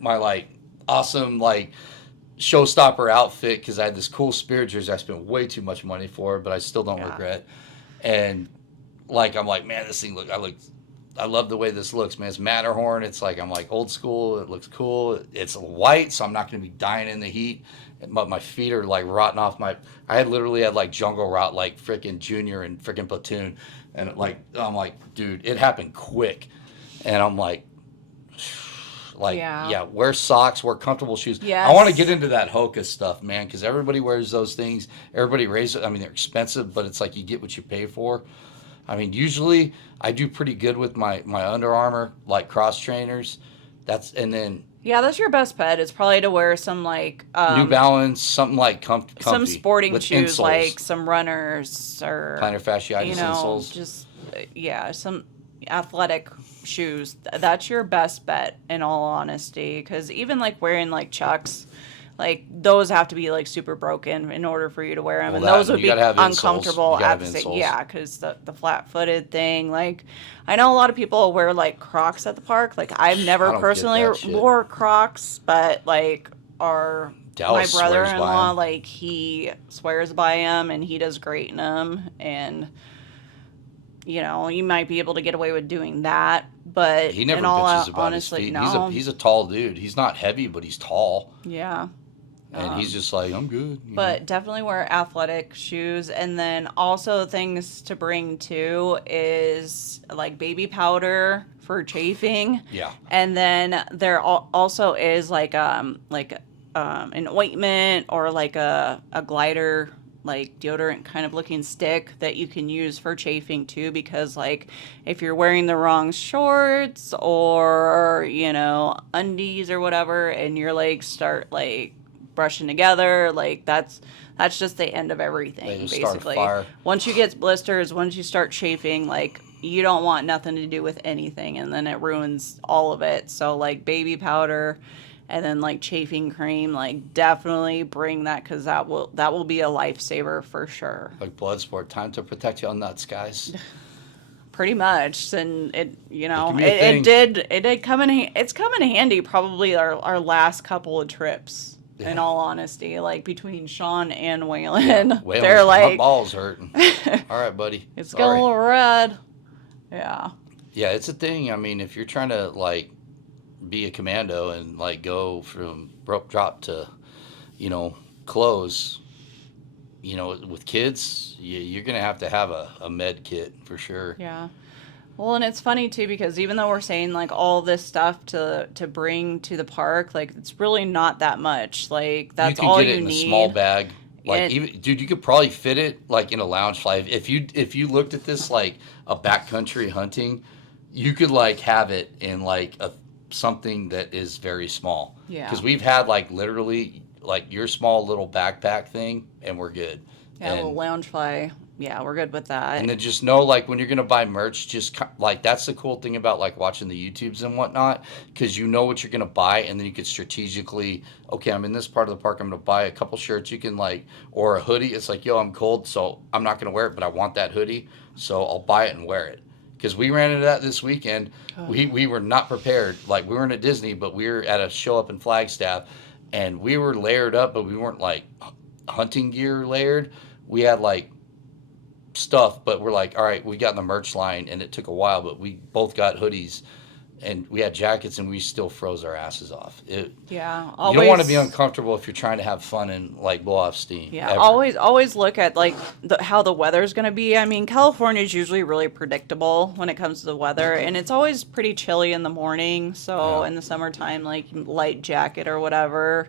my like awesome like showstopper outfit because I had this cool Spirit jersey I spent way too much money for, but I still don't regret. And like I'm like, man, this thing I love the way this looks, man. It's Matterhorn. It's like I'm like old school. It looks cool. It's white, so I'm not going to be dying in the heat. But my feet are like rotting off I had literally had like jungle rot like freaking Junior and freaking Platoon, and like I'm like, dude, it happened quick, and I'm like. Yeah, wear socks, wear comfortable shoes. Yes. I want to get into that Hoka stuff, man, because everybody wears those things. Everybody raises. I mean, they're expensive, but it's like you get what you pay for. I mean, usually I do pretty good with my Under Armour like cross trainers. Yeah, that's your best bet. It's probably to wear some like New Balance, something like comfy, some sporting with shoes, insoles. like some runners or Plantar fasciitis insoles. just some athletic shoes. That's your best bet, in all honesty, because even like wearing like Chucks, like those have to be like super broken in order for you to wear them, Well, and those would you be gotta have insoles. uncomfortable You gotta at have the same. insoles. Yeah, because the flat-footed thing. Like, I know a lot of people wear like Crocs at the park. Like, I've I never don't get personally that shit. wore Crocs, but like my Dallas swears by brother-in-law, 'em. like he swears by them, and he does great in them, and. You know, you might be able to get away with doing that, but He never in all bitches about honestly, his feet. no. He's a tall dude. He's not heavy, but he's tall, Yeah. and he's just like, I'm good. you know? But definitely wear athletic shoes. And then also things to bring too is like baby powder for chafing. Yeah. And then there also is like an ointment or like a glider, like deodorant kind of looking stick that you can use for chafing too, because like if you're wearing the wrong shorts or undies or whatever, and your legs start like brushing together, like that's just the end of everything. They just start a Basically, fire. once you get blisters, once you start chafing, like you don't want nothing to do with anything, and then it ruins all of it. So like baby powder. And then like chafing cream, like definitely bring that, because that will be a lifesaver for sure. Like Bloodsport, time to protect your nuts, guys. Pretty much, and it can be a thing. it did come in. It's come in handy probably our last couple of trips. Yeah. In all honesty, like between Sean and Waylon, Waylon's- they're my like, balls hurting. All right, buddy. it's Sorry. getting a little red. Yeah. Yeah, it's a thing. I mean, if you're trying to like be a commando and like go from rope drop to, close, with kids, you're gonna have to have a med kit for sure. Yeah. Well, and it's funny too, because even though we're saying like all this stuff to bring to the park, like it's really not that much. Like that's all you you can get it need. in a small bag. Like And- even, dude, you could probably fit it like in a lounge fly. If you looked at this like a backcountry hunting, you could like have it in like something that is very small. Yeah. Because we've had like literally like your small little backpack thing, and we're good. Yeah, a And little lounge fly. Yeah, we're good with that. and then just know, like, when you're gonna buy merch, just like that's the cool thing about like watching the YouTubes and whatnot, because you know what you're gonna buy, and then you could strategically, okay, I'm in this part of the park, I'm gonna buy a couple shirts. You can like, or a hoodie. It's like, yo, I'm cold, so I'm not gonna wear it, but I want that hoodie, so I'll buy it and wear it. Because we ran into that this weekend. We were not prepared. Like, we weren't at Disney, but we were at a show up in Flagstaff, and we were layered up, but we weren't like hunting gear layered. We had like stuff, but we're like, all right, we got in the merch line, and it took a while, but we both got hoodies, and we had jackets, and we still froze our asses off. Yeah, You don't want to be uncomfortable if you're trying to have fun and like blow off steam. Yeah, ever. always look at like how the weather's going to be. I mean, California is usually really predictable when it comes to the weather, and it's always pretty chilly in the morning. So in the summertime, like light jacket or whatever.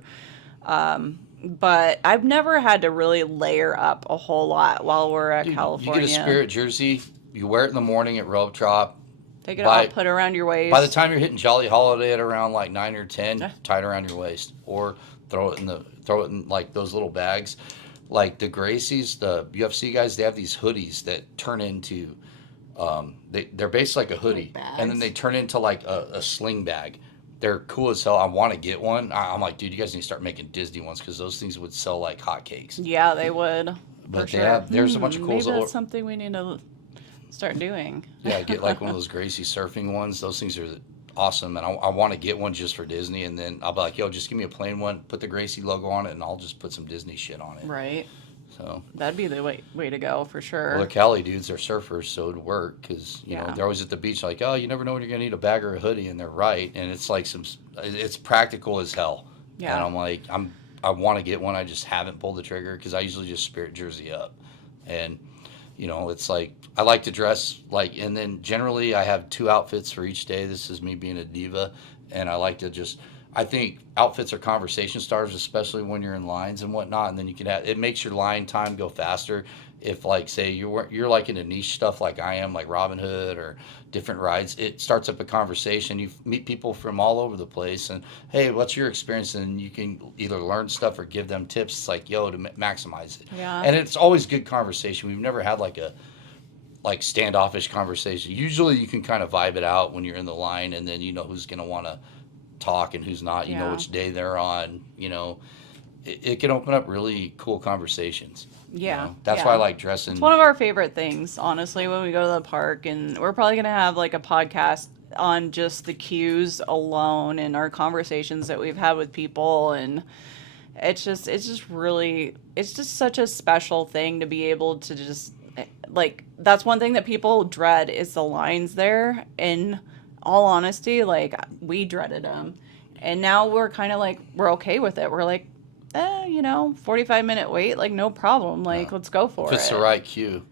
But I've never had to really layer up a whole lot while we're at California. You get a Spirit jersey, you wear it in the morning at rope drop. Take it off, put it around your waist. By the time you're hitting Jolly Holiday at around like 9 or 10, tie it around your waist, or throw it in like those little bags. Like the Gracies, the UFC guys, they have these hoodies that turn into, they're basically like a hoodie, and then they turn into like a sling bag. They're cool as hell. I want to get one. I'm like, dude, you guys need to start making Disney ones, because those things would sell like hotcakes. Yeah, they would. But there's a bunch of cool. Maybe that's something we need to start doing. Yeah, get like one of those Gracie surfing ones. Those things are awesome, and I want to get one just for Disney, and then I'll be like, yo, just give me a plain one, put the Gracie logo on it, and I'll just put some Disney shit on it. Right. So that'd be the way to go for sure. Well, the Cali dudes are surfers, so it'd work, because you know they're always at the beach like, oh, you never know when you're gonna need a bag or a hoodie, and they're right, and it's like it's practical as hell. Yeah. And I'm like, I want to get one. I just haven't pulled the trigger, because I usually just Spirit jersey up, and you know, it's like I like to dress like, and then generally I have 2 outfits for each day. This is me being a diva, and I like to just. I think outfits are conversation starters, especially when you're in lines and whatnot, and then you can it makes your line time go faster. If like say you're like into niche stuff like I am, like Robin Hood or different rides, it starts up a conversation. You meet people from all over the place, and hey, what's your experience? And you can either learn stuff or give them tips. It's like, yo, to maximize it. Yeah. And it's always good conversation. We've never had like a standoffish conversation. Usually you can kind of vibe it out when you're in the line, and then you know who's gonna want to talk and who's not. You know which day they're on. You know, it can open up really cool conversations. Yeah. You know? That's why I like dressing. It's one of our favorite things, honestly, when we go to the park, and we're probably gonna have like a podcast on just the queues alone and our conversations that we've had with people, and it's just such a special thing to be able to just like, that's one thing that people dread is the lines there. In all honesty, like, we dreaded them, and now we're kind of like, we're okay with it. We're like, 45-minute wait, like, no problem, like, let's go for it. If it's the right queue.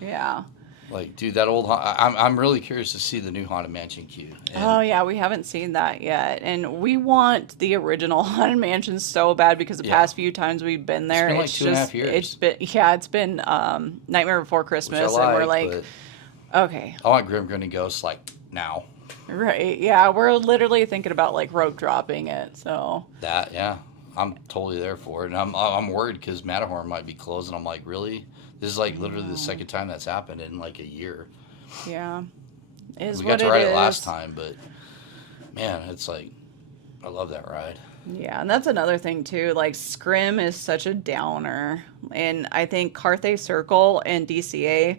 Yeah. Like, dude, that old I'm really curious to see the new Haunted Mansion queue. Oh yeah, we haven't seen that yet, and we want the original Haunted Mansion so bad, because the past few times we've been there, it's been like 2.5 years. It's been Nightmare Before Christmas, and we're like, okay, I want Grim Grinning Ghosts like now. Right? Yeah, we're literally thinking about like rope dropping it. So I'm totally there for it, and I'm worried because Matterhorn might be closed, and I'm like, really? This is like literally the second time that's happened in like a year. Yeah, we got to ride it last time, but man, it's like, I love that ride. Yeah, and that's another thing too. Like, Scrim is such a downer, and I think Carthay Circle and DCA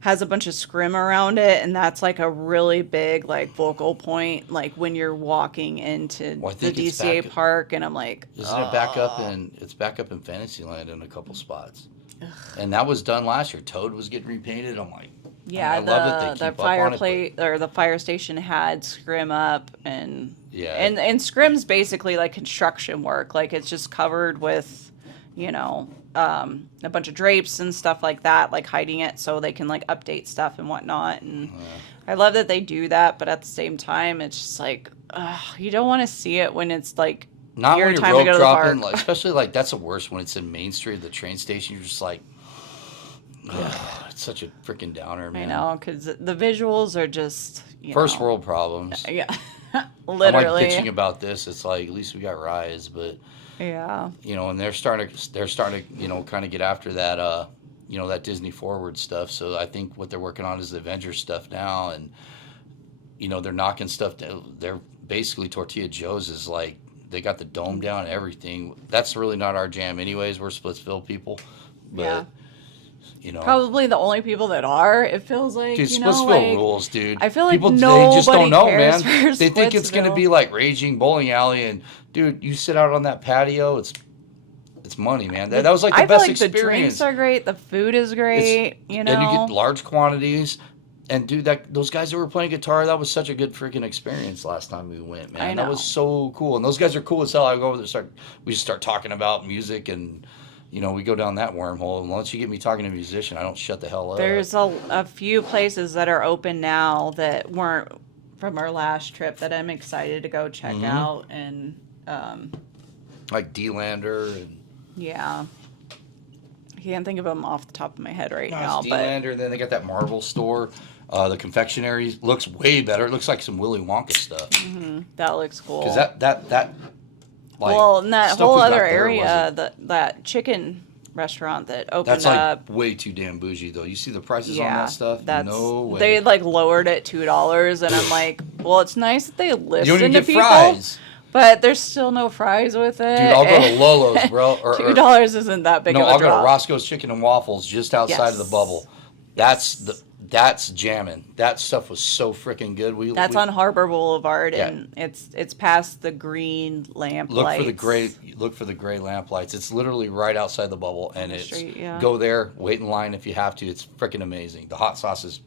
has a bunch of scrim around it, and that's like a really big like focal point, like when you're walking into the DCA park, and I'm like, isn't it back up in Fantasyland in a couple spots? Ugh. And that was done last year. Toad was getting repainted. I'm like, yeah, I love it. The fireplace or the fire station had scrim up, and and scrim's basically like construction work. Like, it's just covered with, a bunch of drapes and stuff like that, like hiding it so they can like update stuff and whatnot. And I love that they do that, but at the same time, it's just like, you don't want to see it when it's like not when you're rope dropping, like, especially like that's the worst when it's in Main Street, the train station. You're just like, such a freaking downer, I man. know, because the visuals are just, First world problems. Yeah, I'm like literally. bitching about this. It's like at least we got Rise, but Yeah. and they're starting to kind of get after that that Disney forward stuff. So I think what they're working on is the Avengers stuff now, and they're knocking stuff down. They're basically Tortilla Joe's is like they got the dome down and everything. That's really not our jam, anyways. We're Splitsville people, but Probably the only people that are. It feels like, dude, Splitsville rules, dude. I feel like people nobody they just don't know, man. cares for They think it's gonna Splitsville. be like Raging Bowling Alley, and dude, you sit out on that patio, it's money, man. That was like the I feel best like experience. the drinks are great, the food is great, And you get large quantities. And dude, those guys that were playing guitar, that was such a good freaking experience last time we went, man. I know. That was so cool. And those guys are cool as hell. I go over there, we just start talking about music, and we go down that wormhole. And once you get me talking to a musician, I don't shut the hell up. There's a few places that are open now that weren't from our last trip that I'm excited to go check out, and like D-Lander and yeah. I can't think of them off the top of my head right now, but D-Lander. And then they got that Marvel store. The confectionery looks way better. It looks like some Willy Wonka stuff. that looks cool. Because that like, well, in that stuff whole we got other there area, wasn't- that chicken restaurant that opened that's like up. way too damn bougie, though. You see the prices on Yeah, that stuff? that's No way. they like lowered it $2, and I'm like, well, it's nice that they you don't listen even to get people, fries. but there's still no fries with it. Dude, I'll go to Lolo's, bro. Or $2 isn't that big no, of a I'll go drop. to Roscoe's Chicken and Waffles just outside of the Yes. bubble. That's jamming. That stuff was so freaking good. That's on Harbor Boulevard, Yeah. and it's past the green lamp Look lights. for the gray lamp lights. It's literally right outside the bubble, and it's street, yeah. go there, wait in line if you have to. It's freaking amazing. The hot sauce is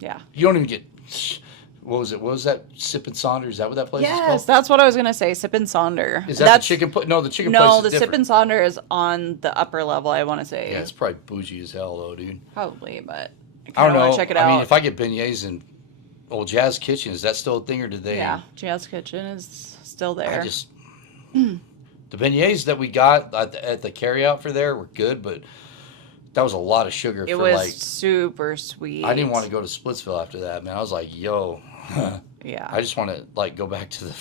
Yeah. you don't even get. What was it? What was that? Sippin' Saunders? Is that what that place is Yes, called? that's what I was gonna say. Sip and Sonder. Is that That's, the chicken? No, the chicken No, place the is Sip different. and Sonder is on the upper level. I want to say. Yeah, it's probably bougie as hell, though, dude. Probably, but I I don't know. want to check it out. I mean, if I get beignets in old Jazz Kitchen, is that still a thing, or did they? Yeah, Jazz Kitchen is still there. I just the beignets that we got at the carryout for there were good, but that was a lot of sugar It for was like. super sweet. I didn't want to go to Splitsville after that, man. I was like, yo, Yeah. I just want to like go back to the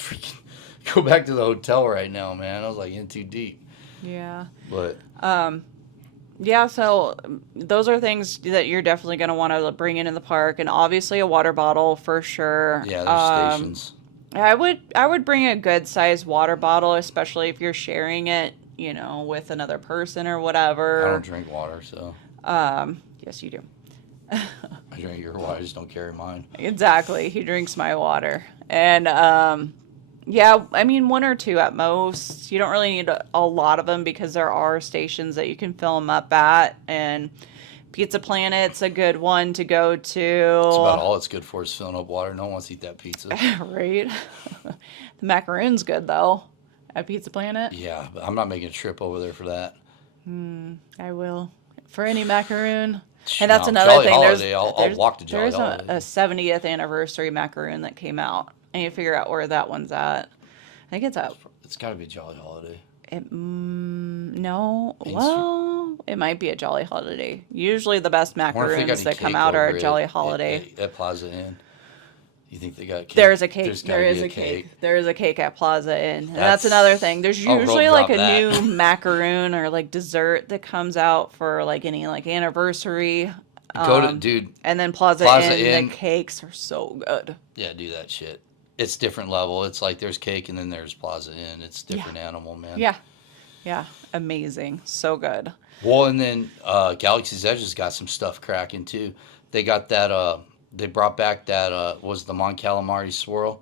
hotel right now, man. I was like in too deep, Yeah. but Yeah, so those are things that you're definitely going to want to bring in the park, and obviously a water bottle for sure. yeah, there's stations. I would bring a good sized water bottle, especially if you're sharing it, with another person or whatever. I don't drink water, so Yes, you do. I drink your water. I just don't carry mine. Exactly. He drinks my water. And yeah, I mean, one or two at most. You don't really need a lot of them because there are stations that you can fill them up at. And Pizza Planet's a good one to go to. It's about all it's good for is filling up water. No one wants to eat that pizza. Right? The macaroon's good, though, at Pizza Planet. Yeah, but I'm not making a trip over there for that. I will. For any macaroon. And that's No, another Jolly thing. Holiday, I'll walk to Jolly There's Holiday. a 70th anniversary macaroon that came out. And you figure out where that one's at. I think it's at It's got to be Jolly Holiday. no. Main Well, it might be a Jolly Holiday. Usually the best I wonder if they got macaroons any that come cake out are over at Jolly at Holiday. at Plaza Inn. You think they got cake? There's a cake. There's gotta There is be a cake. There is a cake at Plaza Inn. And that's That's- another thing. There's I'll usually rope like a drop that. new macaroon or like dessert that comes out for like any like anniversary. Go to, dude, And then Plaza Inn, the cakes are so good. yeah, do that shit. It's different level. It's like there's cake and then there's Plaza Inn. It's different animal, man. Yeah. Yeah. Amazing. So good. Well, and then Galaxy's Edge has got some stuff cracking too. They got that. They brought back that. Was the Mon Calamari swirl,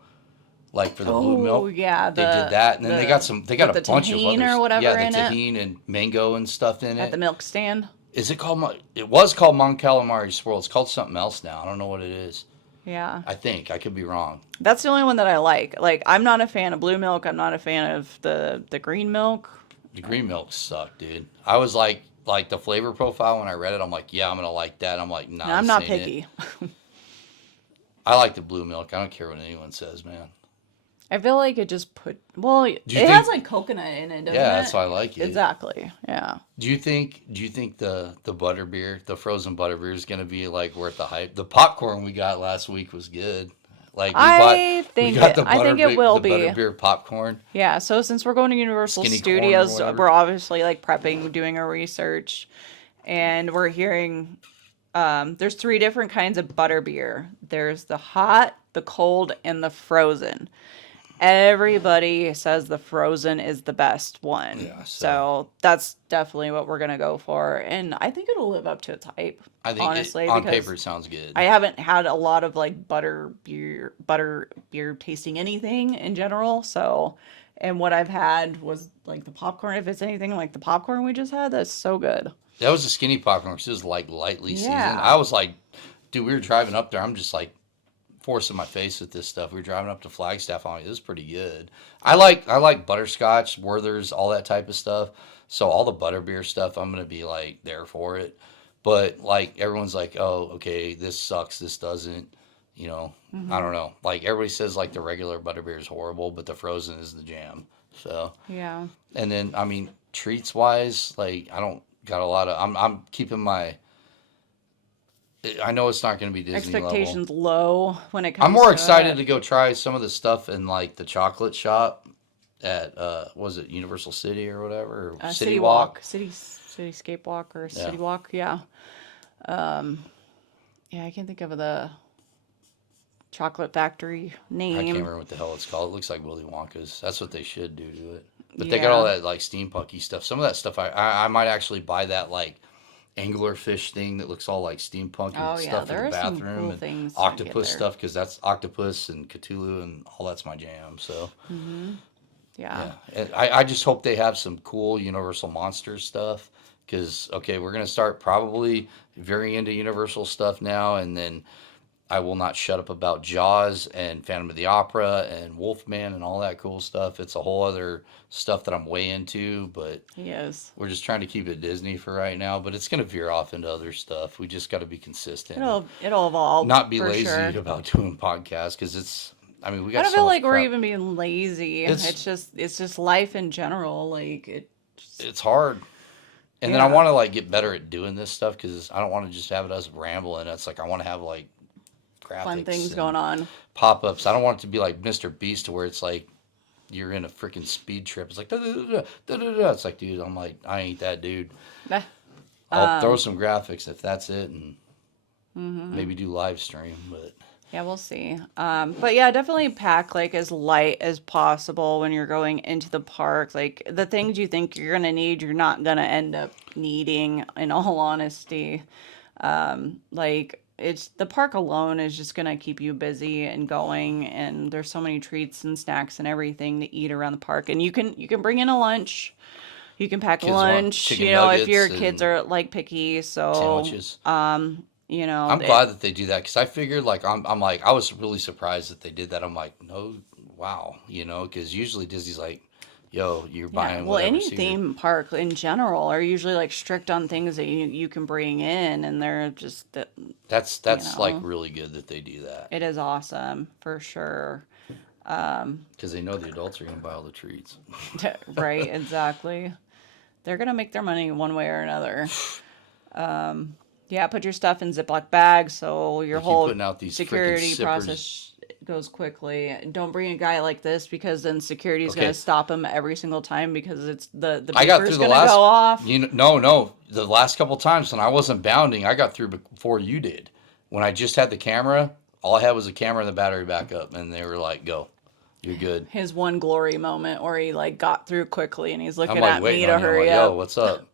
like for the blue milk? Oh, yeah. They did that, and then they got some. They got a with the bunch of tahini others. or whatever yeah, in the it. tahini and mango and stuff in At it. the milk stand. Is it called? It was called Mon Calamari swirl. It's called something else now. I don't know what it is. Yeah. I think I could be wrong. That's the only one that I like. Like, I'm not a fan of blue milk. I'm not a fan of the green milk. The green milk sucked, dude. I was like the flavor profile when I read it. I'm like, yeah, I'm gonna like that. I'm like, nah, No, I'm this not ain't it. picky. I like the blue milk. I don't care what anyone says, man. I feel like it just it Do you has think? like coconut in it, doesn't Yeah, it? that's why I like it. Exactly. Yeah. Do you think the butterbeer, the frozen butterbeer, is gonna be like worth the hype? The popcorn we got last week was good. Like we got the I think it will the be. butterbeer popcorn, Yeah, so since we're going to Universal skinny corn or Studios, whatever. we're obviously like prepping, doing our research, and we're hearing there's three different kinds of butterbeer. There's the hot, the cold, and the frozen. Everybody says the frozen is the best one. Yeah, so So that's definitely what we're going to go for. And I think it'll live up to its hype, I think honestly, on paper because it sounds good. I haven't had a lot of like butter beer tasting anything in general. So, and what I've had was like the popcorn. If it's anything like the popcorn we just had, that's so good. That was a skinny popcorn 'cause it was like lightly seasoned. Yeah. I was like, dude, we were driving up there. I'm just like forcing my face with this stuff. We were driving up to Flagstaff. I'm like, this is pretty good. I like butterscotch, Werther's, all that type of stuff. So all the butterbeer stuff, I'm gonna be like there for it. But like everyone's like, oh, okay, this sucks. This doesn't. You know, I Hmm. don't know. Like everybody says, like the regular butterbeer is horrible, but the frozen is the jam. So, Yeah. and then I mean, treats wise, like I don't got a lot of. I'm keeping my. I know it's not going to be Disney level. Expectations low when it I'm comes more to excited it. to go try some of the stuff in like the chocolate shop at was it Universal City or whatever, or City City Walk. Walk, Cityscape Walk, or Yeah, City Walk. Yeah. Um, yeah, I can't think of the chocolate factory I can't name. remember what the hell it's called. It looks like Willy Wonka's. That's what they should do to it. But they got all Yeah. that like steampunky stuff. Some of that stuff I might actually buy that like anglerfish thing that looks all like steampunk and Oh yeah, stuff for the there are some bathroom cool and things to get octopus there. stuff because that's octopus and Cthulhu and all that's my jam. So Hmm. Yeah. yeah, and I just hope they have some cool Universal Monsters stuff because okay, we're gonna start probably veering into Universal stuff now, and then I will not shut up about Jaws and Phantom of the Opera and Wolfman and all that cool stuff. It's a whole other stuff that I'm way into, but He is. we're just trying to keep it Disney for right now. But it's gonna veer off into other stuff. We just got to be consistent and It'll evolve not be for lazy sure. about doing podcasts because it's. I mean, we I got don't so feel much like we're crap. even being lazy. It's It's just life in general. Like it just it's hard. And then I yeah. want to like get better at doing this stuff because I don't want to just have it us rambling. It's like I want to have like Fun graphics things and going on. pop ups. I don't want it to be like Mr. Beast to where it's like you're in a freaking speed trip. It's like da, da, da, da, da, da, da. It's like, dude, I'm like, I ain't that dude. Eh, I'll throw Um, some graphics if that's it, and hmm. maybe do live stream. But Yeah, we'll see. But yeah, definitely pack like as light as possible when you're going into the park. Like the things you think you're gonna need, you're not gonna end up needing, in all honesty. Like it's the park alone is just gonna keep you busy and going, and there's so many treats and snacks and everything to eat around the park. And you can bring in a lunch. You can pack a kids want lunch, chicken if nuggets your kids and are like picky. So, sandwiches. I'm it, glad that they do that because I figured like I'm like I was really surprised that they did that. I'm like, no, wow, because usually Disney's like, yo, you're yeah. buying Well, whatever's any here. theme park in general are usually like strict on things that you can bring in, and they're just that you That's like know, really good that they do that it is awesome for sure. Um, because they know the adults are gonna buy all the treats. right, exactly. They're gonna make their money one way or another. Yeah, put your stuff in Ziploc bags so your They keep whole putting out these freaking security sippers. process goes quickly. Don't bring a guy like this because then security is gonna Okay, stop him every single time because it's the I got through beeper's the gonna last. go off. No, the last couple times when I wasn't bounding, I got through before you did. When I just had the camera, all I had was a camera and the battery backup, and they were like, "Go, you're good." His one glory moment where he like got through quickly and he's I'm looking like at me waiting to on you. I'm hurry like, "Yo, up. what's up?"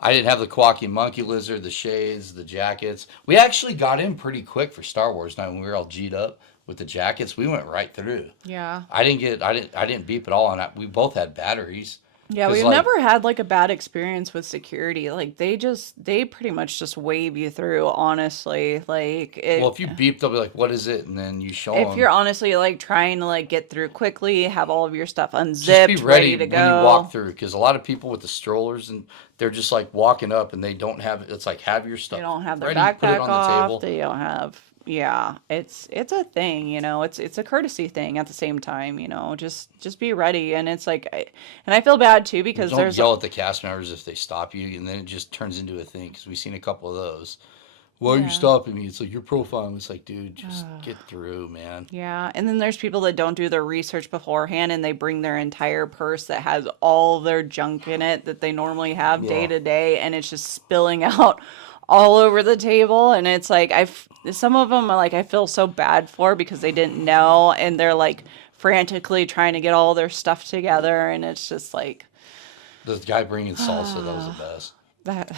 I didn't have the Quacky Monkey Lizard, the shades, the jackets. We actually got in pretty quick for Star Wars night when we were all G'd up with the jackets. We went right through. Yeah. I didn't beep at all on that. We both had batteries. Yeah, Cause we've like, never had like a bad experience with security. Like they pretty much just wave you through, honestly. Like well, it if you beep, they'll be like, "What is it?" And then you show if you're them. honestly like trying to like get through quickly, have all of your stuff Just be unzipped, ready ready to when you walk go. through, because a lot of people with the strollers and they're just like walking up and they don't have. It's like have your They stuff don't have their ready, put it backpack on the off. table. They don't have Yeah, it's a thing, it's a courtesy thing at the same time, just be ready. And it's like, and I feel bad too because Don't there's yell at the cast members if they stop you, and then it just turns into a thing because we've seen a couple of those. Why are you yeah. stopping me? It's like your profile. It's like, dude, just get through, man. Yeah, and then there's people that don't do their research beforehand and they bring their entire purse that has all their junk in it that they normally have day Yeah. to day, and it's just spilling out all over the table. And it's like, some of them are like, I feel so bad for because they didn't know, and they're like frantically trying to get all their stuff together, and it's just like The guy bringing salsa, that was the best. that.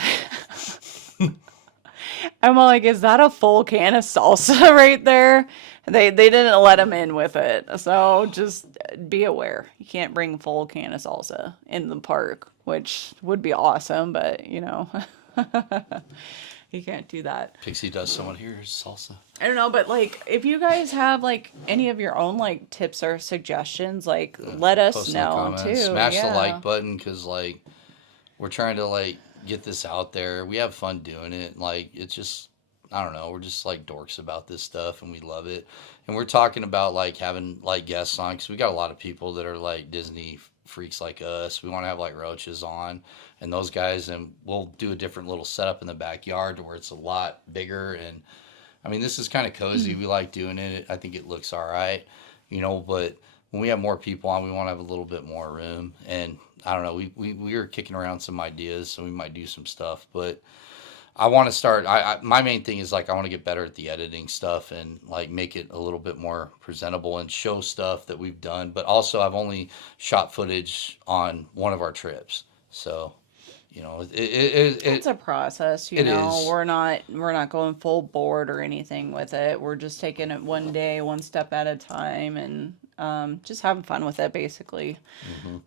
I'm like, is that a full can of salsa right there? They didn't let him in with it, so just be aware. You can't bring full can of salsa in the park, which would be awesome, but you can't do that. Pixie does someone here's salsa. I don't know, but like, if you guys have like any of your own like tips or suggestions, like let us Post in the know comments. too. Smash the Yeah. like button because like we're trying to like get this out there. We have fun doing it. Like it's just I don't know. We're just like dorks about this stuff and we love it. And we're talking about like having like guests on because we got a lot of people that are like Disney freaks like us. We want to have like roaches on and those guys, and we'll do a different little setup in the backyard to where it's a lot bigger. And I mean, this is kind of cozy. We like doing it. I think it looks all right, but when we have more people on, we want to have a little bit more room. And I don't know, we are kicking around some ideas, so we might do some stuff. But I want to start. My main thing is like I want to get better at the editing stuff and like make it a little bit more presentable and show stuff that we've done. But also, I've only shot footage on one of our trips, so It's a process, it is. We're not going full board or anything with it. We're just taking it one day, one step at a time, and just having fun with it, basically.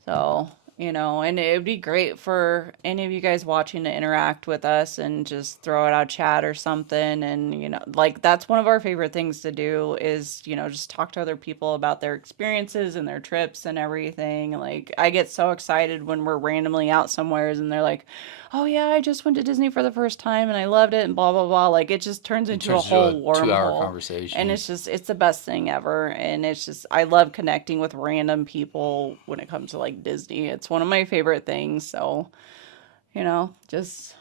So, and it would be great for any of you guys watching to interact with us and just throw it out chat or something. And, like that's one of our favorite things to do is, just talk to other people about their experiences and their trips and everything. Like I get so excited when we're randomly out somewheres and they're like, oh yeah, I just went to Disney for the first time and I loved it and blah, blah, blah. Like it just turns into a whole 2-hour wormhole. conversation. And it's the best thing ever. And it's just, I love connecting with random people when it comes to like Disney. It's one of my favorite things. So, just,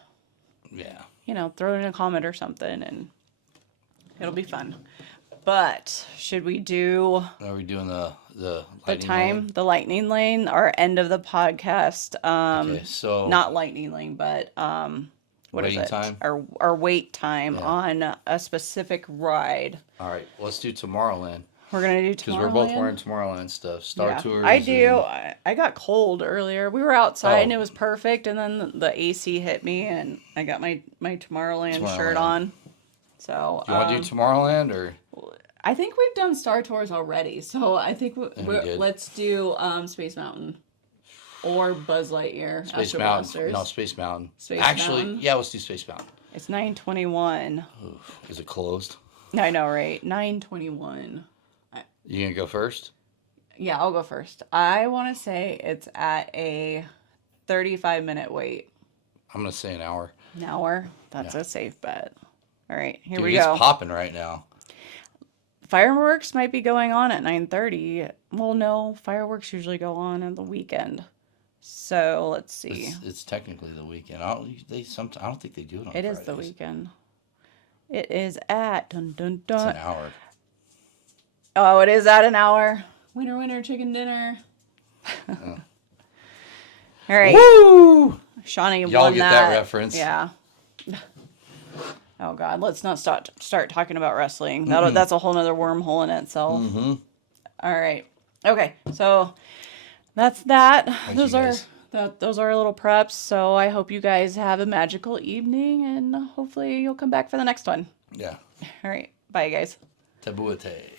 yeah. throw in a comment or something and it'll be fun. But should we do Are we doing the the lightning lane, our end of the podcast? Okay, so Not lightning lane, but what is Waiting it? time? Our wait time Yeah. on a specific ride. All right, let's do Tomorrowland We're gonna do because Tomorrowland. we're both wearing Tomorrowland stuff. Star Tours. I do. and- I got cold earlier. We were outside and Oh. it was perfect, and then the AC hit me, and I got my Tomorrowland shirt Tomorrowland. on. So Do you want to do Tomorrowland or? I think we've done Star Tours already, so I think we did. let's do Space Mountain or Buzz Lightyear. Space Astro Mountain. Blasters. No, Space Mountain. Space Actually, Mountain? yeah, let's do Space Mountain. It's 9:21. Oof. Is it closed? I know, right? 9:21. You gonna go first? Yeah, I'll go first. I want to say it's at a 35-minute wait. I'm gonna say an hour. An hour. That's Yeah. a safe bet. All right, here Dude, we it's go. popping right now. Fireworks might be going on at 9:30. Well, no, fireworks usually go on the weekend. So let's see. It's technically the weekend. I don't think they do it on It is the Fridays. weekend. It is at dun dun It's dun. an hour. Oh, it is at an hour. Winner, winner, chicken dinner. All right, Woo! Shawnee Y'all won get that reference. Yeah. Oh God, let's not start talking about wrestling. That's a whole nother wormhole in itself. Mm-hmm. All right. Okay. So that's that. Thank Those you, are guys. those are our little preps. So I hope you guys have a magical evening, and hopefully you'll come back for the next one. Yeah. All right. Bye, guys. Tabuate.